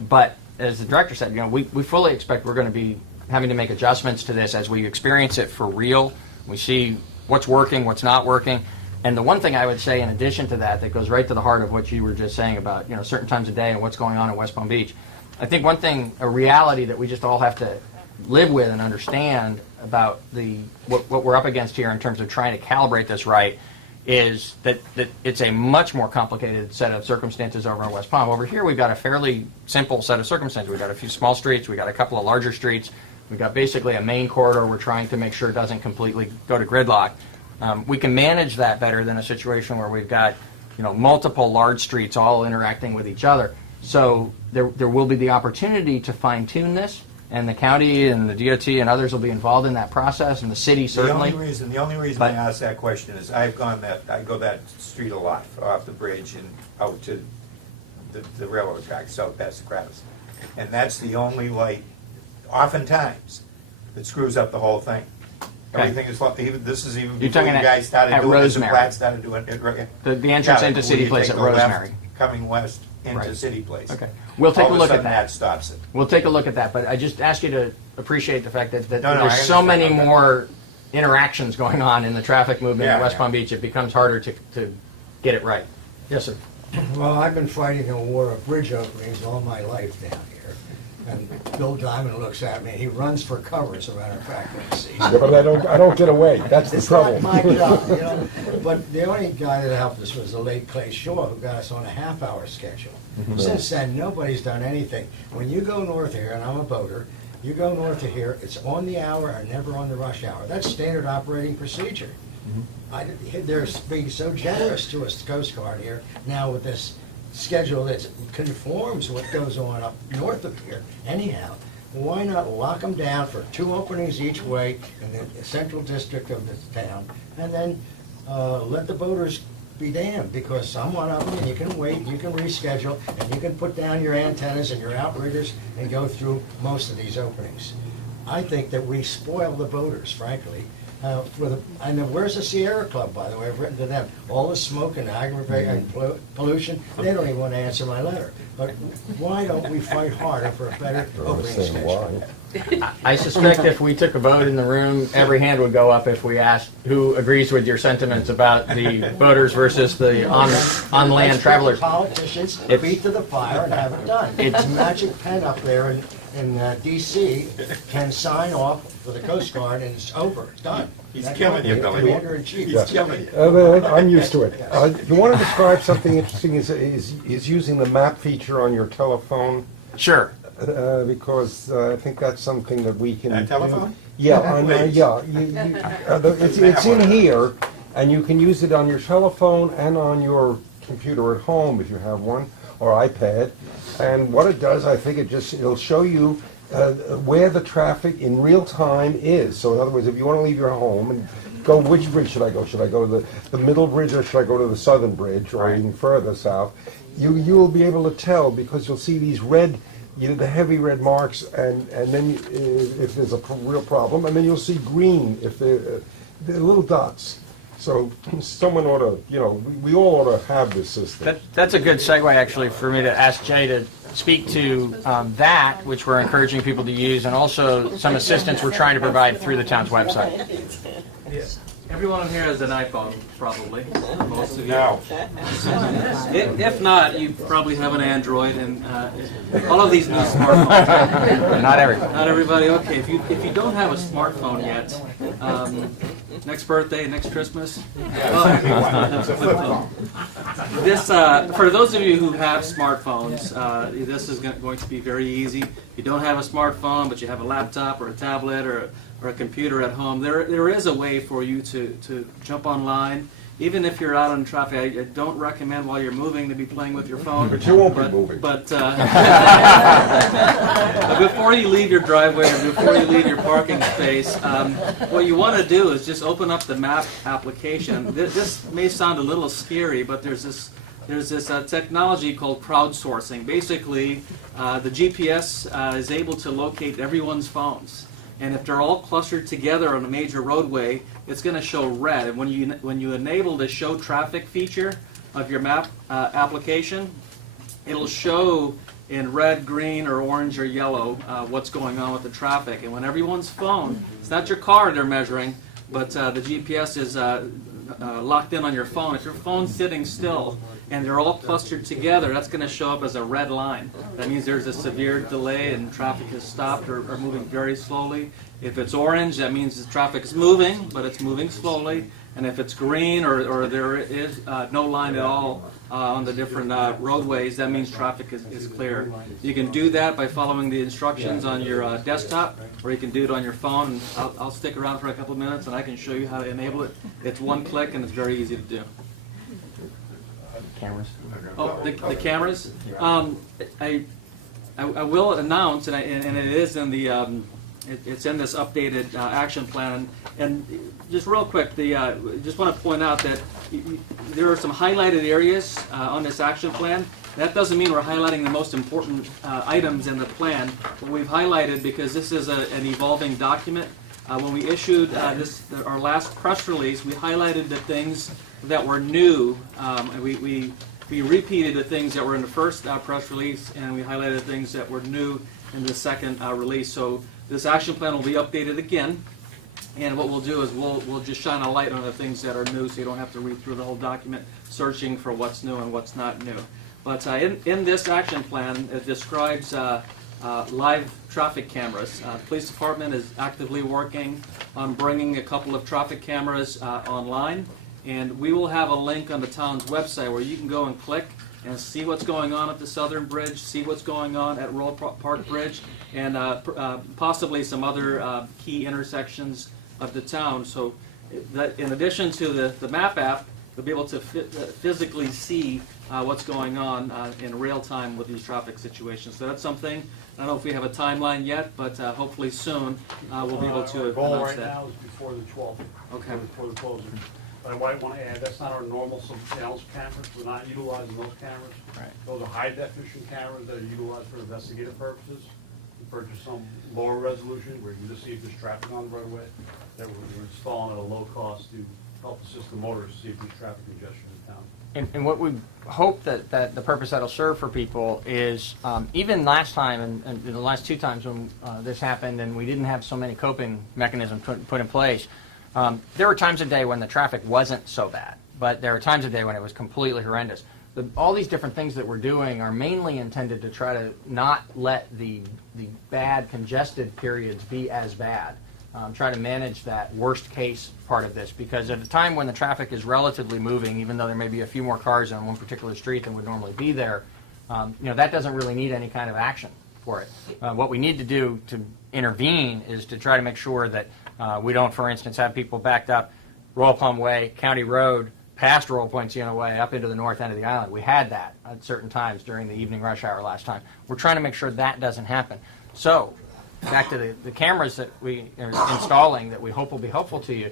But as the director said, we fully expect we're going to be having to make adjustments to this as we experience it for real. We see what's working, what's not working. And the one thing I would say in addition to that goes right to the heart of what you were just saying about certain times of day and what's going on in West Palm Beach, I think one thing, a reality that we just all have to live with and understand about what we're up against here in terms of trying to calibrate this right is that it's a much more complicated set of circumstances over in West Palm. Over here, we've got a fairly simple set of circumstances. We've got a few small streets. We've got a couple of larger streets. We've got basically a main corridor we're trying to make sure doesn't completely go to gridlock. We can manage that better than a situation where we've got multiple large streets all interacting with each other. So there will be the opportunity to fine-tune this, and the county and the DOT and others will be involved in that process, and the city certainly. The only reason I ask that question is I go that street a lot, off the bridge and out to the railroad track, south past the Kravis. And that's the only light, oftentimes, that screws up the whole thing. Everything is, this is even You're before you talking guys started at doing this, and Rosemary. Brad started doing it. Right? The entrance Yeah, into where City you Place take at the left Rosemary. Coming west into Right. City Place. Okay. We'll take a look at that. That stops it. We'll take a look at that, but I just ask you to appreciate the fact that, No, there's I so many understand. more interactions going on in the traffic movement in Yeah, West yeah. Palm Beach. It becomes harder to get it right. Yes, sir. Well, I've been fighting a war of bridge openings all my life down here. And Bill Diamond looks at me, he runs for cover, as a matter of fact, when he sees me. But I don't get away, that's the It's trouble. not my job, you know. But the only guy that helped us was the late Clay Shaw, who got us on a half-hour schedule. Since then, nobody's done anything. When you go north here, and I'm a boater, you go north of here, it's on the hour and never on the rush hour. That's standard operating procedure. They're being so generous to us, the Coast Guard here, now with this schedule that conforms what goes on up north of here anyhow. Why not lock them down for 2 openings each way in the central district of the town, and then let the boaters be damned, because I'm one of them, and you can wait, you can reschedule, and you can put down your antennas and your outriggers and go through most of these openings. I think that we spoil the boaters, frankly. And where's the Sierra Club, by the way? I've written to them. All the smoke and aggravating pollution, they don't even want to answer my letter. But why don't we fight harder for a better opening schedule? I suspect if we took a vote in the room, every hand would go up if we asked who agrees with your sentiments about the boaters versus the on-land travelers. Politicians feet to the fire and have it done. It's- A magic pen up there in D.C. can sign off for the Coast Guard and it's over, it's done. He's killing you, Billy. Commander-in-Chief. He's killing you. I'm used to it. You want to describe something interesting, is using the map feature on your telephone? Sure. Because I think that's something that we can do. Telephone? Yeah, Please. it's in here, and you can use it on your telephone and on your computer at home if you have one, or iPad. And what it does, I think it'll show you where the traffic in real time is. So in other words, if you want to leave your home and go, which bridge should I go? Should I go to the middle bridge, or should I go to the southern bridge, or even further south? You will be able to tell, because you'll see these red, the heavy red marks, and then if there's a real problem, and then you'll see green if they're little dots. So someone ought to, we all ought to have this system. That's a good segue, actually, for me to ask Jay to speak to that, which we're encouraging people to use, and also some assistance we're trying to provide through the town's website. Yes. Everyone here has an iPhone, probably. Most of you. No. If not, you probably have an Android and all of these new smartphones. Not everybody. Not everybody. Okay, if you don't have a smartphone yet, next birthday, next Christmas. This for those of you who have smartphones, this is going to be very easy. If you don't have a smartphone, but you have a laptop or a tablet or a computer at home, there is a way for you to jump online. Even if you're out on traffic, I don't recommend while you're moving to be playing with your phone. But you won't be moving. But before you leave your driveway or before you leave your parking space, what you want to do is just open up the map application. This may sound a little scary, but there's this technology called crowdsourcing. Basically, the GPS is able to locate everyone's phones. And if they're all clustered together on a major roadway, it's going to show red. And when you enable the show traffic feature of your map application, it'll show in red, green, or orange or yellow what's going on with the traffic. And when everyone's phone, it's not your car they're measuring, but the GPS is locked in on your phone. If your phone's sitting still and they're all clustered together, that's going to show up as a red line. That means there's a severe delay and traffic has stopped or moving very slowly. If it's orange, that means the traffic is moving, but it's moving slowly. And if it's green or there is no line at all on the different roadways, that means traffic is clear. You can do that by following the instructions on your desktop, or you can do it on your phone. And I'll stick around for a couple of minutes and I can show you how to enable it. It's one click and it's very easy to do. Cameras. Oh, the cameras. I will announce, and it is in the it's in this updated action plan. And just real quick, just want to point out that there are some highlighted areas on this action plan. That doesn't mean we're highlighting the most important items in the plan, but we've highlighted because this is an evolving document. When we issued our last press release, we highlighted the things that were new. And we repeated the things that were in the first press release, and we highlighted things that were new in the second release. So this action plan will be updated again. And what we'll do is we'll just shine a light on the things that are new, so you don't have to read through the whole document searching for what's new and what's not new. But in this action plan, it describes live traffic cameras. The police department is actively working on bringing a couple of traffic cameras online, and we will have a link on the town's website where you can go and click and see what's going on at the Southern Bridge, see what's going on at Royal Park Bridge, and possibly some other key intersections of the town. So that in addition to the map app, you'll be able to physically see what's going on in real time with these traffic situations. So that's something, I don't know if we have a timeline yet, but hopefully soon we'll be able to Our goal announce right that. now is before the 12th. Okay. Before the closing. But I might want to add, that's not our normal surveillance cameras. We're not utilizing those cameras. Right. Those are high definition cameras that are utilized for investigative purposes. We purchased some lower resolution where you can just see if there's traffic on the roadway that we're installing at a low cost to help assist the motorists see if there's traffic congestion in town. And what we hope that the purpose that'll serve for people is, even last time and the last two times when this happened and we didn't have so many coping mechanisms put in place, there were times a day when the traffic wasn't so bad, but there were times a day when it was completely horrendous. All these different things that we're doing are mainly intended to try to not let the bad congested periods be as bad. Try to manage that worst case part of this, because at a time when the traffic is relatively moving, even though there may be a few more cars on one particular street than would normally be there, that doesn't really need any kind of action for it. What we need to do to intervene is to try to make sure that we don't, for instance, have people backed up Royal Plum Way, County Road, past Royal Poinciana Way, up into the north end of the island. We had that at certain times during the evening rush hour last time. We're trying to make sure that doesn't happen. So, back to the cameras that we are installing that we hope will be helpful to you.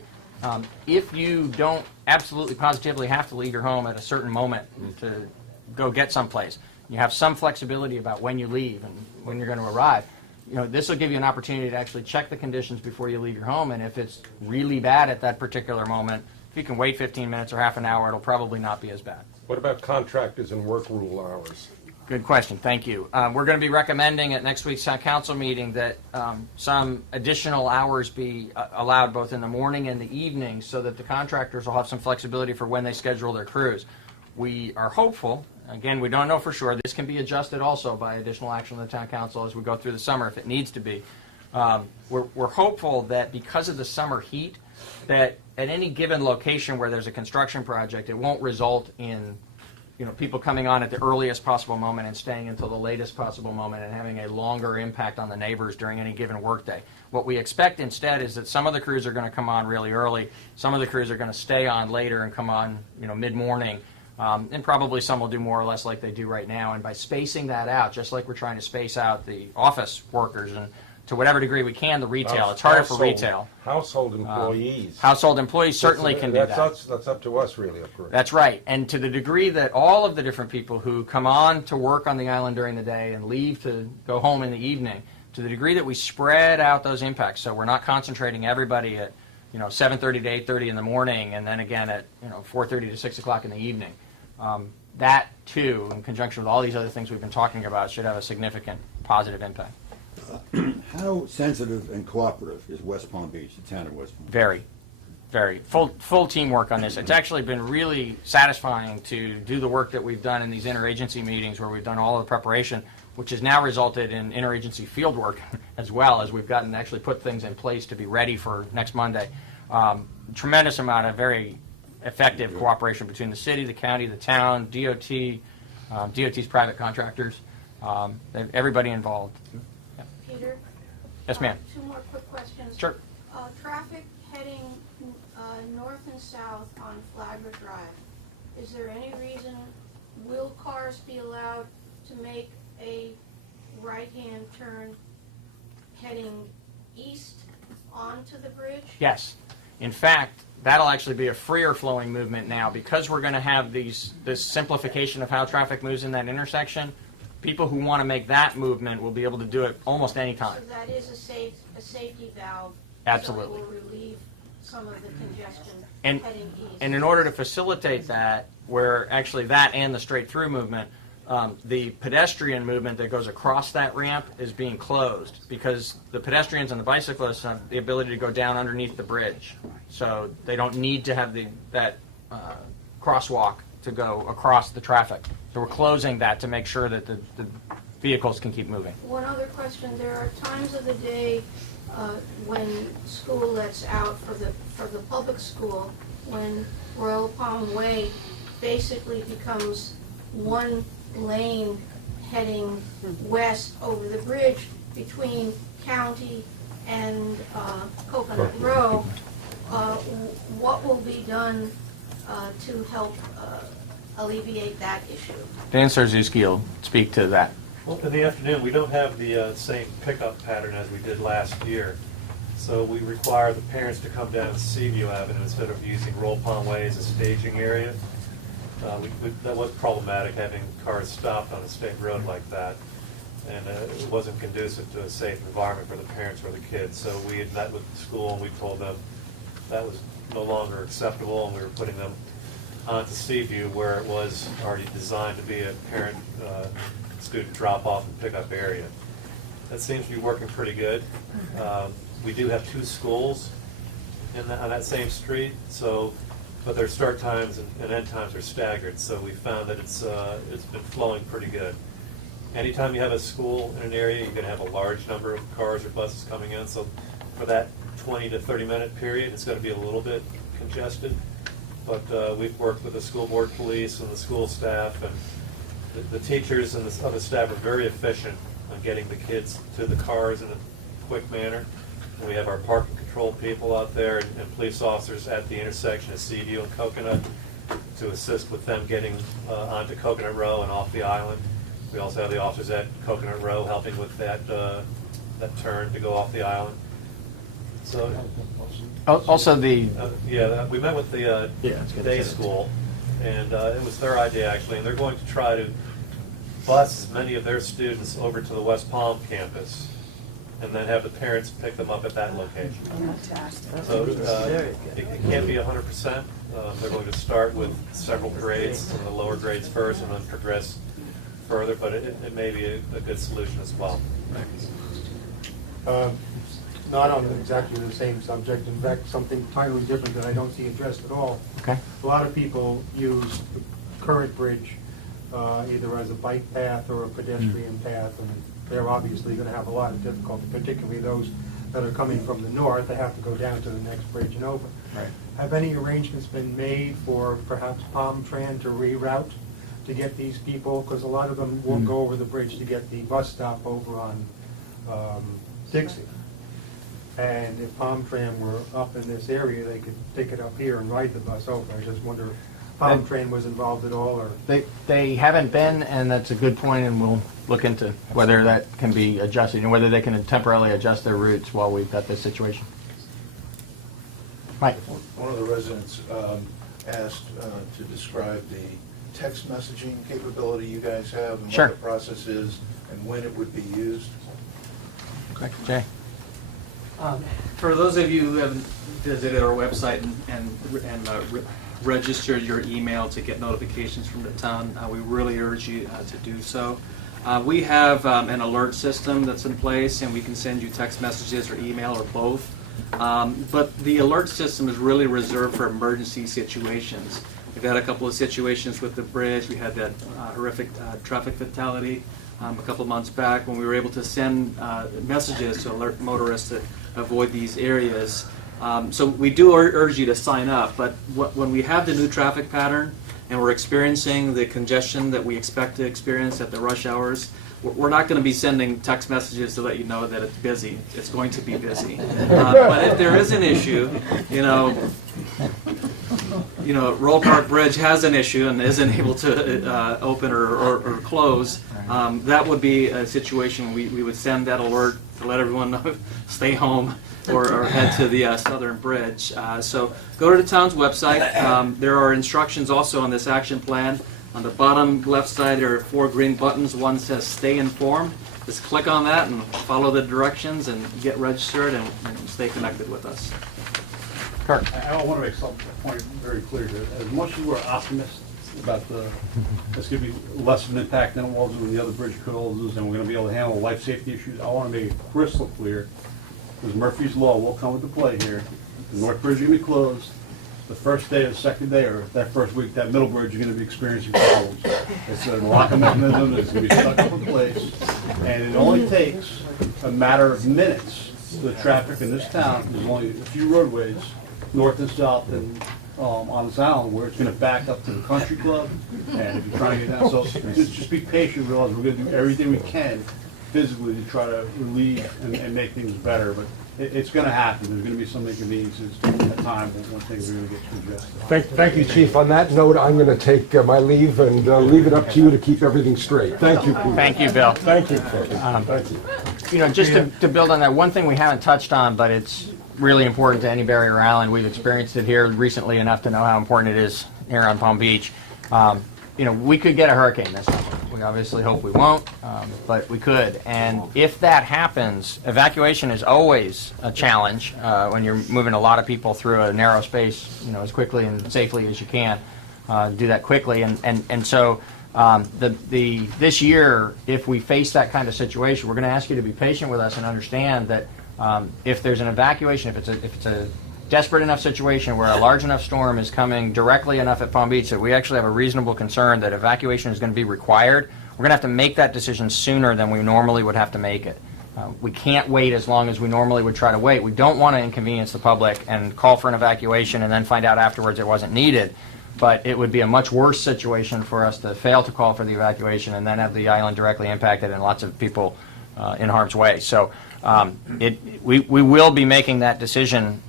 If you don't absolutely positively have to leave your home at a certain moment to go get someplace, you have some flexibility about when you leave and when you're going to arrive. This will give you an opportunity to actually check the conditions before you leave your home, and if it's really bad at that particular moment, if you can wait 15 minutes or half an hour, it'll probably not be as bad. What about contractors and work rule hours? Good question. Thank you. We're going to be recommending at next week's council meeting that some additional hours be allowed both in the morning and the evening so that the contractors will have some flexibility for when they schedule their crews. We are hopeful, again, we don't know for sure, this can be adjusted also by additional action of the town council as we go through the summer if it needs to be. We're hopeful that because of the summer heat, that at any given location where there's a construction project, it won't result in people coming on at the earliest possible moment and staying until the latest possible moment and having a longer impact on the neighbors during any given workday. What we expect instead is that some of the crews are going to come on really early, some of the crews are going to stay on later and come on mid-morning, and probably some will do more or less like they do right now. And by spacing that out, just like we're trying to space out the office workers and to whatever degree we can, the retail. It's harder for retail. Household employees. Household employees certainly can do that. That's up to us, really. That's right. And to the degree that all of the different people who come on to work on the island during the day and leave to go home in the evening, to the degree that we spread out those impacts, so we're not concentrating everybody at 7:30 to 8:30 in the morning, and then again at 4:30 to 6 o'clock in the evening. That too, in conjunction with all these other things we've been talking about, should have a significant positive impact. How sensitive and cooperative is West Palm Beach, the town of West Palm Beach? Very. Very. Full teamwork on this. It's actually been really satisfying to do the work that we've done in these interagency meetings where we've done all of the preparation, which has now resulted in interagency field work as well, as we've gotten to actually put things in place to be ready for next Monday. Tremendous amount of very effective cooperation between the city, the county, the town, DOT, DOT's private contractors, everybody involved. Peter? Yes, ma'am. Two more quick questions. Sure. Traffic heading north and south on Flagler Drive. Is there any reason, will cars be allowed to make a right-hand turn heading east onto the bridge? Yes. In fact, that'll actually be a freer flowing movement now because we're going to have this simplification of how traffic moves in that intersection. People who want to make that movement will be able to do it almost any time. So that is a safety valve Absolutely. So it will relieve some of the congestion And, heading east. and in order to facilitate that, where actually that and the straight-through movement, the pedestrian movement that goes across that ramp is being closed because the pedestrians and the bicyclists have the ability to go down underneath the bridge. So they don't need to have that crosswalk to go across the traffic. So we're closing that to make sure that the vehicles can keep moving. One other question, there are times of the day when school lets out for the public school, when Royal Palm Way basically becomes one lane heading west over the bridge between County and Coconut Row. What will be done to help alleviate that issue? Dan Sarzuski will speak to that. Well, in the afternoon, we don't have the same pickup pattern as we did last year. So we require the parents to come down Seaview Avenue instead of using Roll Pond Way as a staging area. That was problematic, having cars stopped on a state road like that. And it wasn't conducive to a safe environment for the parents or the kids. So we had met with the school and we told them that was no longer acceptable, and we were putting them onto Seaview, where it was already designed to be a parent student drop-off and pickup area. That seems to be working pretty good. We do have two schools on that same street, but their start times and end times are staggered, so we found that it's been flowing pretty good. Anytime you have a school in an area, you're going to have a large number of cars or buses coming in, so for that 20 to 30 minute period, it's going to be a little bit congested. But we've worked with the school board police and the school staff, and the teachers and the other staff are very efficient on getting the kids to the cars in a quick manner. And we have our parking control people out there and police officers at the intersection of Seaview and Coconut to assist with them getting onto Coconut Row and off the island. We also have the officers at Coconut Row helping with that turn to go off the island. So Also the we met with the day school, and it was their idea actually, and they're going to try to bus many of their students over to the West Palm campus, and then have the parents pick them up at that location. Fantastic. So it can't be 100%. They're going to start with several grades, some of the lower grades first, and then progress further. But it may be a good solution as well. Not on exactly the same subject, in fact, something entirely different that I don't see addressed at all. Okay. A lot of people use the current bridge either as a bike path or a pedestrian path, and they're obviously going to have a lot of difficulty, particularly those that are coming from the north. They have to go down to the next bridge and over. Right. Have any arrangements been made for perhaps Palm-Tran to reroute to get these people? Because a lot of them won't go over the bridge to get the bus stop over on Dixie. And if Palm-Tran were up in this area, they could take it up here and ride the bus over. I just wonder if Palm-Tran was involved at all, or... They haven't been, and that's a good point, and we'll look into whether that can be adjusted and whether they can temporarily adjust their routes while we've got this situation. Mike. One of the residents asked to describe the text messaging capability you guys have and Sure. what the process is and when it would be used. Okay, Jay. For those of you who haven't visited our website and registered your email to get notifications from the town, we really urge you to do so. We have an alert system that's in place, and we can send you text messages or email or both. But the alert system is really reserved for emergency situations. We've had a couple of situations with the bridge. We had that horrific traffic fatality a couple of months back when we were able to send messages to alert motorists to avoid these areas. So we do urge you to sign up, but when we have the new traffic pattern and we're experiencing the congestion that we expect to experience at the rush hours, we're not going to be sending text messages to let you know that it's busy. It's going to be busy. But if there is an issue, Roll Park Bridge has an issue and isn't able to open or close, that would be a situation we would send that alert to let everyone know, stay home or head to the Southern Bridge. So go to the town's website. There are instructions also on this action plan On the bottom left side, there are 4 green buttons. One says Stay Informed. Just click on that and follow the directions and get registered and stay connected with us. Kirk. I want to make some point very clear here. As much as we're optimists about it's going to be less of an impact than it was when the other bridge closes, and we're going to be able to handle life safety issues, I want to make it crystal clear, because Murphy's Law will come into play here. The North Bridge is going to be closed. The first day or the second day, or that first week, that middle bridge, you're going to be experiencing problems. It's a locking mechanism that's going to be stuck up in place, and it only takes a matter of minutes. The traffic in this town, there's only a few roadways, north and south, and on this island, where it's going to back up to the country club, and if you're trying to get down, so just be patient, realize we're going to do everything we can physically to try to relieve and make things better, but it's going to happen. There's going to be some inconveniences at times when things are going to get congested. Thank you, Chief. On that note, I'm going to take my leave and leave it up to you to keep everything straight. Thank you, Peter. Thank you, Bill. Thank you. Thank you. You know, just to build on that, one thing we haven't touched on, but it's really important to any barrier island. We've experienced it here recently enough to know how important it is here on Palm Beach. You know, we could get a hurricane this summer. We obviously hope we won't, but we could. And if that happens, evacuation is always a challenge when you're moving a lot of people through a narrow space, you know, as quickly and safely as you can. Do that quickly. And so this year, if we face that kind of situation, we're going to ask you to be patient with us and understand that if there's an evacuation, if it's a desperate enough situation where a large enough storm is coming directly enough at Palm Beach that we actually have a reasonable concern that evacuation is going to be required, we're going to have to make that decision sooner than we normally would have to make it. We can't wait as long as we normally would try to wait. We don't want to inconvenience the public and call for an evacuation and then find out afterwards it wasn't needed. But it would be a much worse situation for us to fail to call for the evacuation and then have the island directly impacted and lots of people in harm's way. So we will be making that decision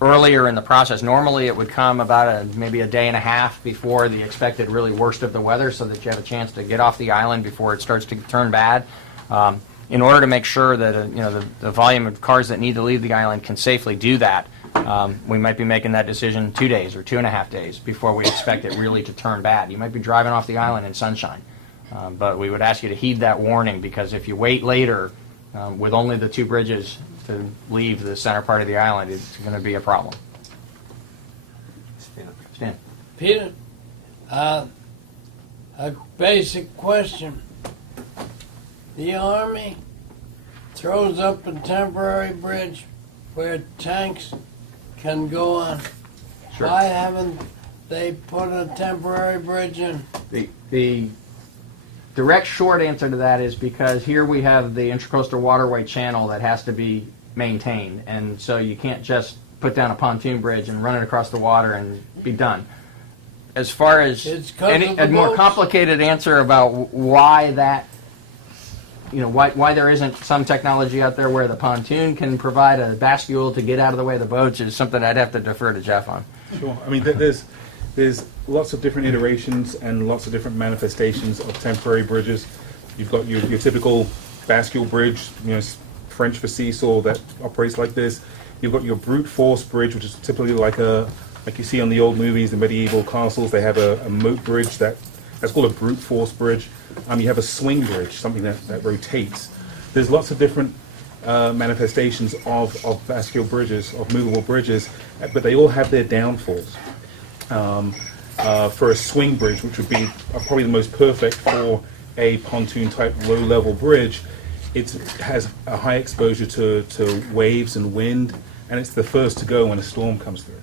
earlier in the process. Normally it would come about maybe a day and a half before the expected really worst of the weather so that you have a chance to get off the island before it starts to turn bad. In order to make sure that you know, the volume of cars that need to leave the island can safely do that, we might be making that decision 2 days or 2.5 days before we expect it really to turn bad. You might be driving off the island in sunshine, but we would ask you to heed that warning, because if you wait later with only the 2 bridges to leave the center part of the island, it's going to be a problem. Stan. Peter, a basic question. The Army throws up a temporary bridge where tanks can go on. Sure. Why haven't they put a temporary bridge in? The direct short answer to that is because here we have the Intracoastal Waterway Channel that has to be maintained, and so you can't just put down a pontoon bridge and run it across the water and be done. As far as a more complicated answer about why that, you know, why there isn't some technology out there where the pontoon can provide a bascule to get out of the way of the boats is something I'd have to defer to Jeff on. Sure. I mean, there's lots of different iterations and lots of different manifestations of temporary bridges. You've got your typical bascule bridge, you know, French for seesaw, that operates like this. You've got your brute force bridge, which is typically like you see on the old movies, the medieval castles. They have a moat bridge that's called a brute force bridge. You have a swing bridge, something that rotates. There's lots of different manifestations of bascule bridges, of movable bridges, but they all have their downfalls. For a swing bridge, which would be probably the most perfect for a pontoon type low level bridge, it has a high exposure to waves and wind, and it's the first to go when a storm comes through.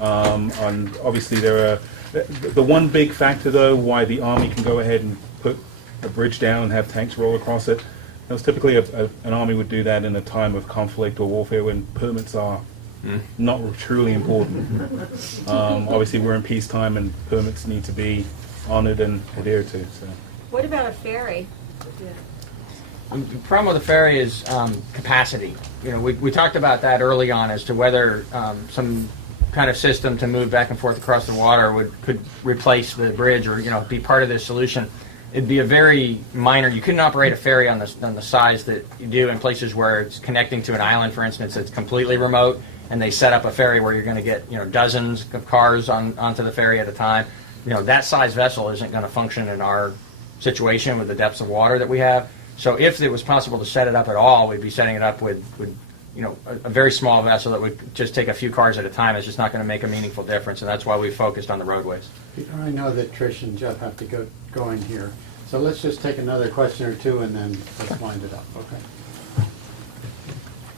And obviously there are the one big factor though why the Army can go ahead and put a bridge down and have tanks roll across it. That's typically an Army would do that in a time of conflict or warfare when permits are not truly important. Obviously we're in peacetime and permits need to be honored and adhered to. So. What about a ferry? The problem with the ferry is capacity. You know, we talked about that early on as to whether some kind of system to move back and forth across the water could replace the bridge or, you know, be part of the solution. It'd be a very minor. You couldn't operate a ferry on the size that you do in places where it's connecting to an island, for instance, that's completely remote, and they set up a ferry where you're going to get, you know, dozens of cars onto the ferry at a time. that size vessel isn't going to function in our situation with the depths of water that we have. So if it was possible to set it up at all, we'd be setting it up with a very small vessel that would just take a few cars at a time. It's just not going to make a meaningful difference, and that's why we focused on the roadways. Peter, I know that Trish and Jeff have to go in here, so let's just take another question or two and then let's wind it up, okay?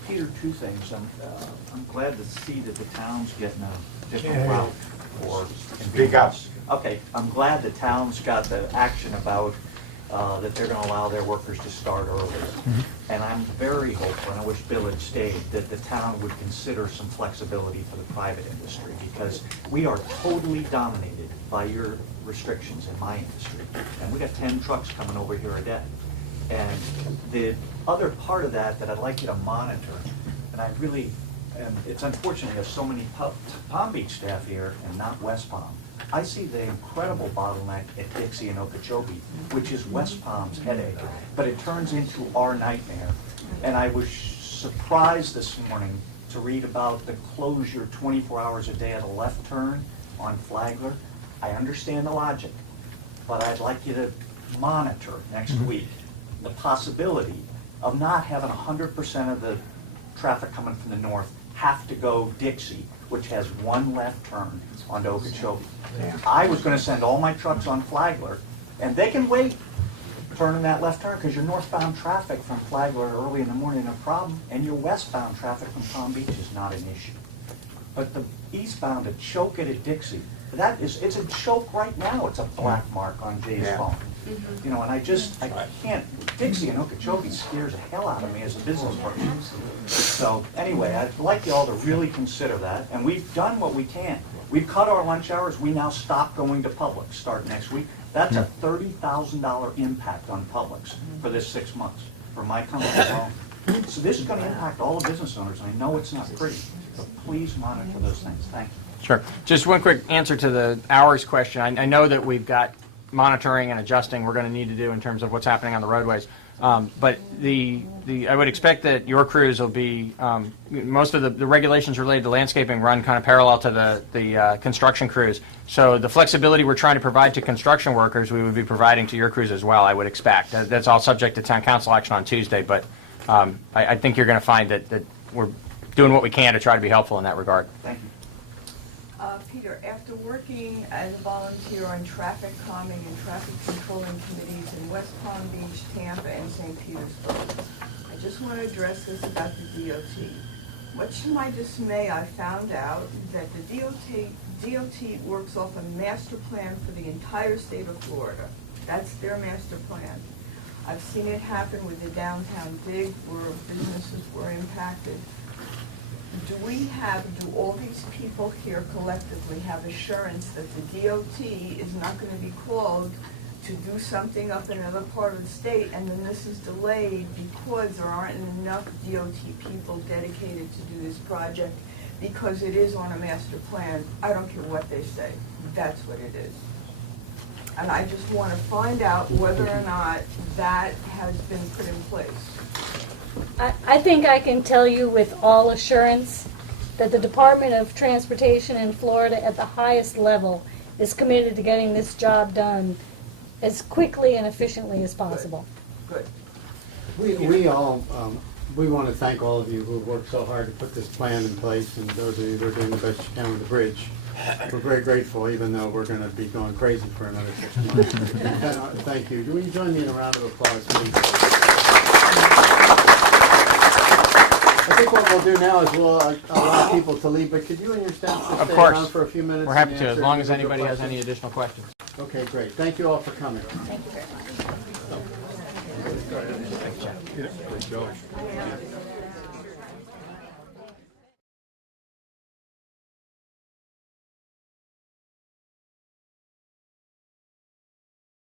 Peter, two things. I'm glad to see that the town's getting a different route for Speak up. Okay, I'm glad the town's got the action about that they're going to allow their workers to start earlier. And I'm very hopeful, and I wish Bill had stayed, that the town would consider some flexibility for the private industry, because we are totally dominated by your restrictions in my industry. And we got 10 trucks coming over here a day. And the other part of that I'd like you to monitor, and I really, it's unfortunate there's so many Palm Beach staff here and not West Palm. I see the incredible bottleneck at Dixie and Okeechobee, which is West Palm's headache, but it turns into our nightmare. And I was surprised this morning to read about the closure 24 hours a day of the left turn on Flagler. I understand the logic, but I'd like you to monitor next week the possibility of not having 100% of the traffic coming from the north have to go Dixie, which has one left turn onto Okeechobee. I was going to send all my trucks on Flagler, and they can wait turning that left turn, because your northbound traffic from Flagler early in the morning is a problem, and your westbound traffic from Palm Beach is not an issue. But the eastbound, to choke it at Dixie, it's a choke right now. It's a black mark on Jay's phone. And I can't, Dixie and Okeechobee scares the hell out of me as a business person. So anyway, I'd like you all to really consider that, and we've done what we can. We've cut our lunch hours. We now stop going to Publix, start next week. That's a $30,000 impact on Publix for this 6 months, for my company alone. So this is going to impact all the business owners, and I know it's not pretty, but please monitor those things. Thank you. Sure. Just one quick answer to the hours question. I know that we've got monitoring and adjusting we're going to need to do in terms of what's happening on the roadways. But I would expect that your crews will be, most of the regulations related to landscaping run kind of parallel to the construction crews. So the flexibility we're trying to provide to construction workers, we would be providing to your crews as well, I would expect. That's all subject to town council action on Tuesday, but I think you're going to find that we're doing what we can to try to be helpful in that regard. Thank you. Peter, after working as a volunteer on traffic calming and traffic controlling committees in West Palm Beach, Tampa, and St. Petersburg, I just want to address this about the DOT. Much to my dismay, I found out that the DOT works off a master plan for the entire state of Florida. That's their master plan. I've seen it happen with the downtown dig where businesses were impacted. Do all these people here collectively have assurance that the DOT is not going to be called to do something up in another part of the state, and then this is delayed because there aren't enough DOT people dedicated to do this project because it is on a master plan? I don't care what they say. That's what it is. And I just want to find out whether or not that has been put in place. I think I can tell you with all assurance that the Department of Transportation in Florida at the highest level is committed to getting this job done as quickly and efficiently as possible. Good. We want to thank all of you who have worked so hard to put this plan in place, and those of you who are doing the best you can with the bridge. We're very grateful, even though we're going to be going crazy for another 6 months. Thank you. Do we join me in a round of applause, please? I think what we'll do now is we'll allow people to leave, but could you and your staff just stay around for a few minutes? We're happy and to, as answer long as individual anybody has questions? any additional questions. Okay, great. Thank you all for coming. Thank you very much. Good job.